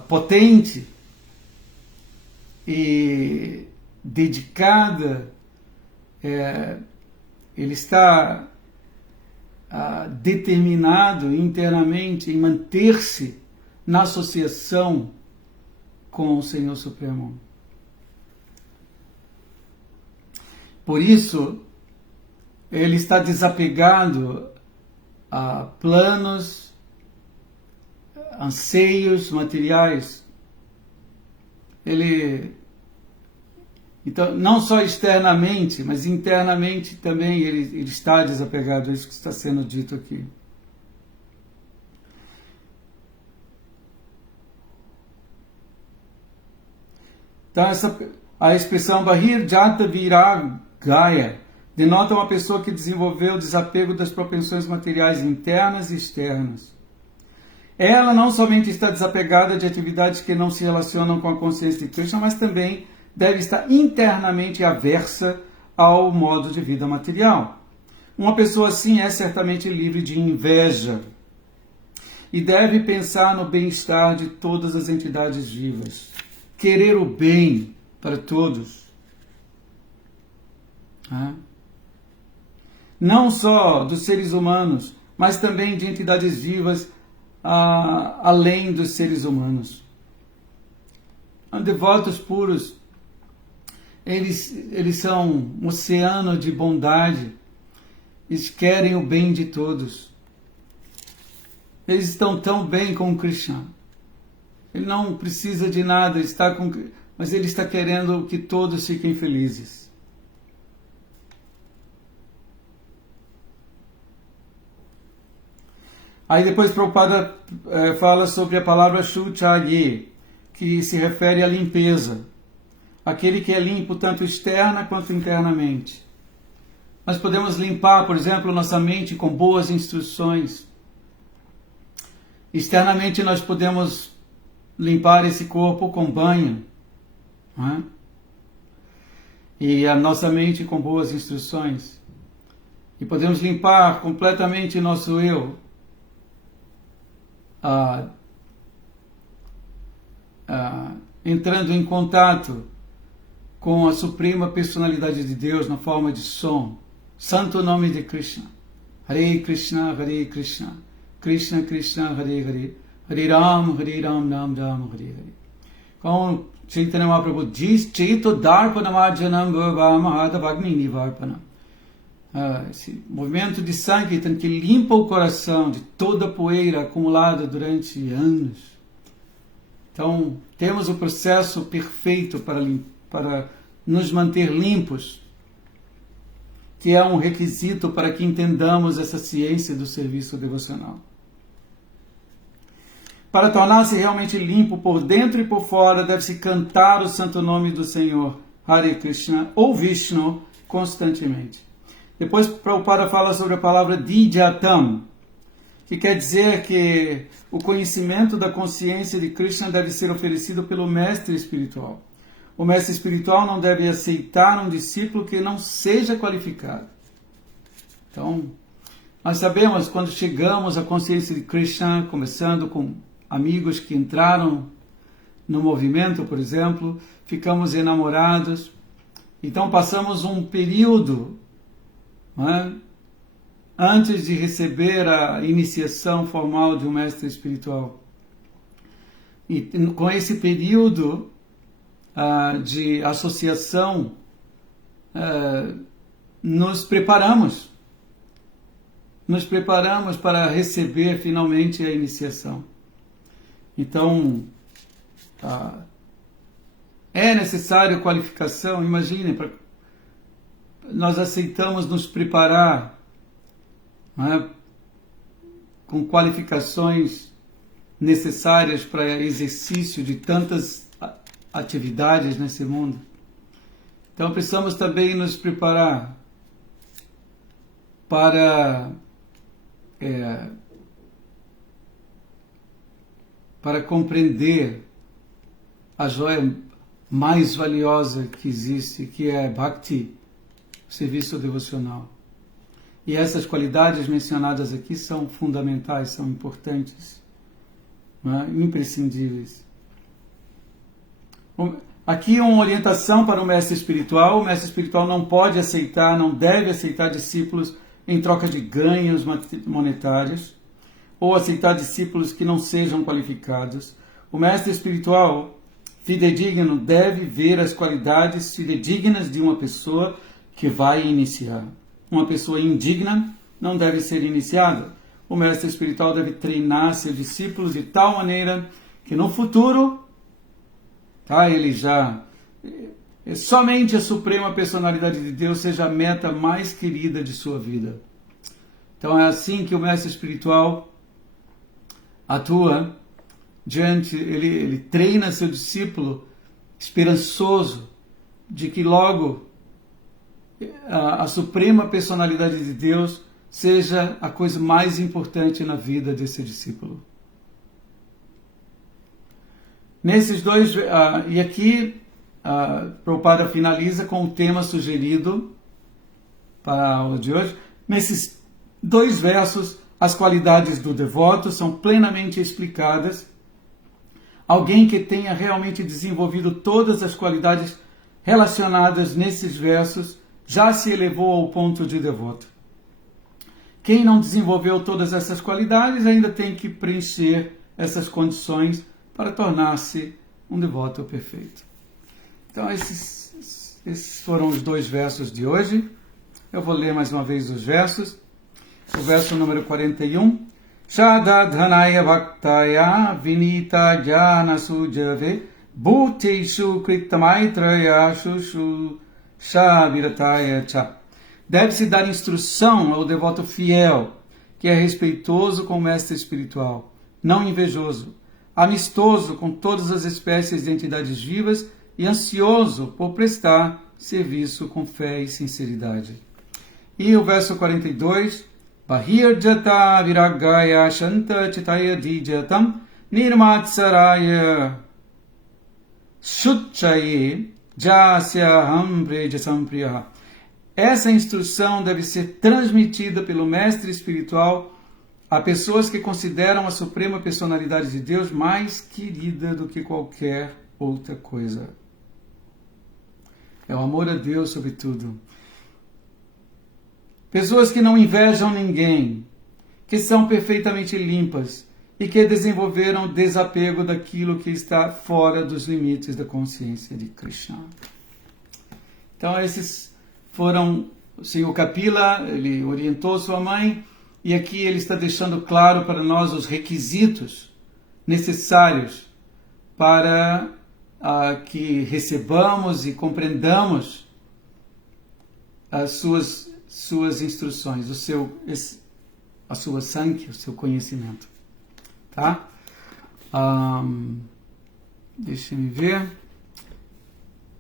potente e dedicada. Ele está determinado internamente em manter-se na associação com o Senhor Supremo. Por isso, ele está desapegado a planos, anseios materiais. Então, não só externamente, mas internamente também ele está desapegado. É isso que está sendo dito aqui. Então, a expressão Bahir Jata Viragaya denota uma pessoa que desenvolveu o desapego das propensões materiais internas e externas. Ela não somente está desapegada de atividades que não se relacionam com a consciência de Krishna, mas também deve estar internamente aversa ao modo de vida material. Uma pessoa assim é certamente livre de inveja e deve pensar no bem-estar de todas as entidades vivas, querer o bem para todos. Não só dos seres humanos, mas também de entidades vivas além dos seres humanos. Devotos puros, eles são um oceano de bondade, eles querem o bem de todos. Eles estão tão bem com Krishna. Ele não precisa de nada, mas ele está querendo que todos fiquem felizes. Aí depois Prabhupada fala sobre a palavra Shuchaye, que se refere à limpeza. Aquele que é limpo tanto externa quanto internamente. Nós podemos limpar, por exemplo, nossa mente com boas instruções. Externamente nós podemos limpar esse corpo com banho. E a nossa mente com boas instruções. E podemos limpar completamente nosso eu. Entrando em contato com a Suprema Personalidade de Deus na forma de som. Santo nome de Krishna. Hare Krishna, Hare Krishna. Krishna Krishna, Hare Hare. Hare Ram, Nam Ram, Hare Hare. Como Chaitanya Mahaprabhu diz, Chaito Darpanamarjanam Bhavamahadavagni Nivarpanam. Esse movimento de Sankirtan que limpa o coração de toda a poeira acumulada durante anos. Então, temos o processo perfeito para nos manter limpos, que é um requisito para que entendamos essa ciência do serviço devocional. Para tornar-se realmente limpo por dentro e por fora, deve-se cantar o santo nome do Senhor, Hare Krishna, ou Vishnu, constantemente. Depois Prabhupada fala sobre a palavra Dijatam, que quer dizer que o conhecimento da consciência de Krishna deve ser oferecido pelo mestre espiritual. O mestre espiritual não deve aceitar um discípulo que não seja qualificado. Então, nós sabemos, quando chegamos à consciência de Krishna, começando com amigos que entraram no movimento, por exemplo, ficamos enamorados, então passamos um período, né, antes de receber a iniciação formal de um mestre espiritual. E com esse período de associação, nos preparamos para receber finalmente a iniciação. Então, é necessário qualificação. Imaginem, nós aceitamos nos preparar, né, com qualificações necessárias para exercício de tantas atividades nesse mundo. Então precisamos também nos preparar para compreender a joia mais valiosa que existe, que é Bhakti, o serviço devocional. E essas qualidades mencionadas aqui são fundamentais, são importantes, né? Imprescindíveis. Aqui uma orientação para o mestre espiritual. O mestre espiritual não pode aceitar, não deve aceitar discípulos em troca de ganhos monetários, ou aceitar discípulos que não sejam qualificados. O mestre espiritual fidedigno deve ver as qualidades fidedignas de uma pessoa que vai iniciar. Uma pessoa indigna não deve ser iniciada. O mestre espiritual deve treinar seus discípulos de tal maneira que no futuro, ele já somente a suprema personalidade de Deus seja a meta mais querida de sua vida. Então é assim que o mestre espiritual atua ele treina seu discípulo esperançoso de que logo a suprema personalidade de Deus seja a coisa mais importante na vida desse discípulo. Nesses dois, e aqui Prabhupada finaliza com o tema sugerido para o de hoje. Nesses dois versos, as qualidades do devoto são plenamente explicadas. Alguém que tenha realmente desenvolvido todas as qualidades relacionadas nesses versos já se elevou ao ponto de devoto. Quem não desenvolveu todas essas qualidades ainda tem que preencher essas condições para tornar-se um devoto perfeito. Então, esses foram os dois versos de hoje. Eu vou ler mais uma vez os versos. O verso número 41. Shadadhanaya bhaktaya vinita jnana sujave bhutishu kritamaitraya shushu shavirataya cha. Deve-se dar instrução ao devoto fiel, que é respeitoso com o mestre espiritual, não invejoso, amistoso com todas as espécies de entidades vivas e ansioso por prestar serviço com fé e sinceridade. E o verso 42, Bahirjata viragaya shanta chitaya dijatam nirmatsaraya shuchaye jasyaham prejasam priyaha. Essa instrução deve ser transmitida pelo mestre espiritual a pessoas que consideram a suprema personalidade de Deus mais querida do que qualquer outra coisa. É o amor a Deus sobre tudo. Pessoas que não invejam ninguém, que são perfeitamente limpas e que desenvolveram desapego daquilo que está fora dos limites da consciência de Krishna. Então esses foram, o Senhor Kapila, ele orientou sua mãe, e aqui ele está deixando claro para nós os requisitos necessários para que recebamos e compreendamos as suas instruções, a sua sankhya, o seu conhecimento. Tá? Deixa-me ver.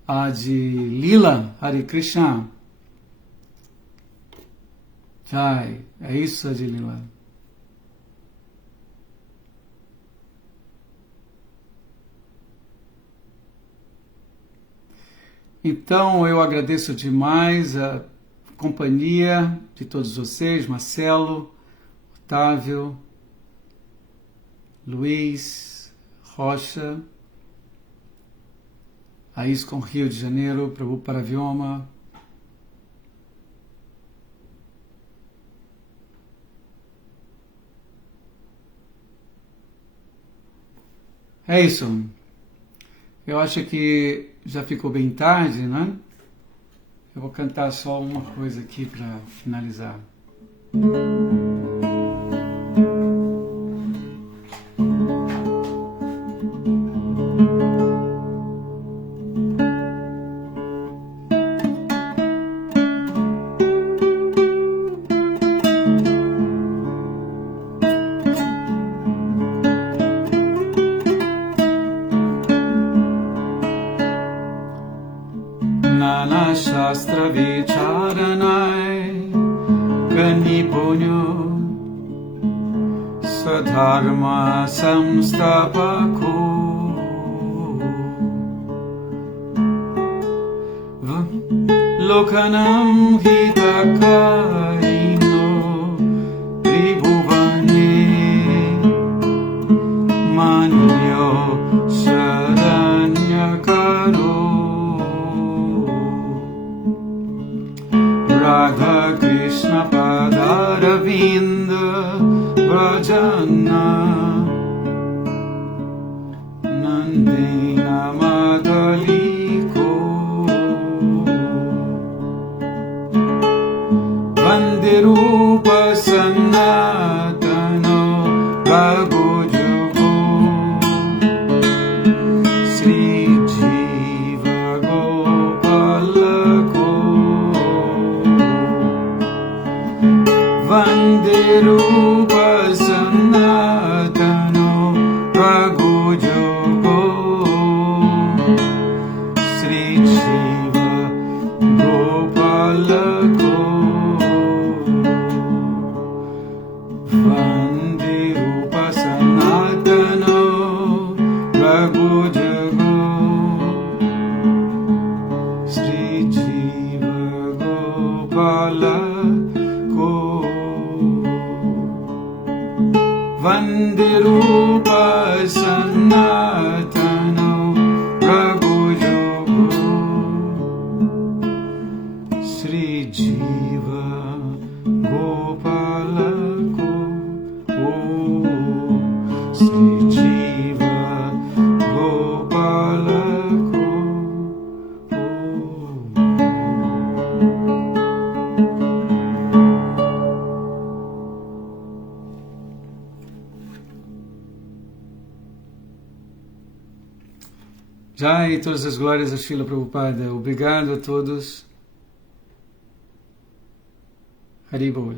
A de Lila, Hare Krishna. Jai, é isso, Adilila. Então eu agradeço demais a companhia de todos vocês, Marcelo, Otávio, Luiz, Rocha, a ISKCON Rio de Janeiro, Prabhu Paravyoma, é isso. Eu acho que já ficou bem tarde, né? Eu vou cantar só uma coisa aqui para finalizar. Nana Shastra Vicharanai Kanipunyo Sadharma Samstapako Lokanam Hitakaino Tribhuvane Manyo Saranyakaro Radha Krishna Padaravinda Vrajana Nandina Madaliko Vandirupa Sanatano Raghujugo Sri Jiva Gopalako Vandirupa Sanatano Raghujugo Sri Jiva Gopalako Vandirupa Sanatano Raghujugo Sri Jiva Gopalako Vandirupa Sanatano Raghujugo Sri Jiva Gopalako Sri Jiva Gopalako Jai, todas as glórias a Srila Prabhupada. Obrigado a todos. Hari Bol.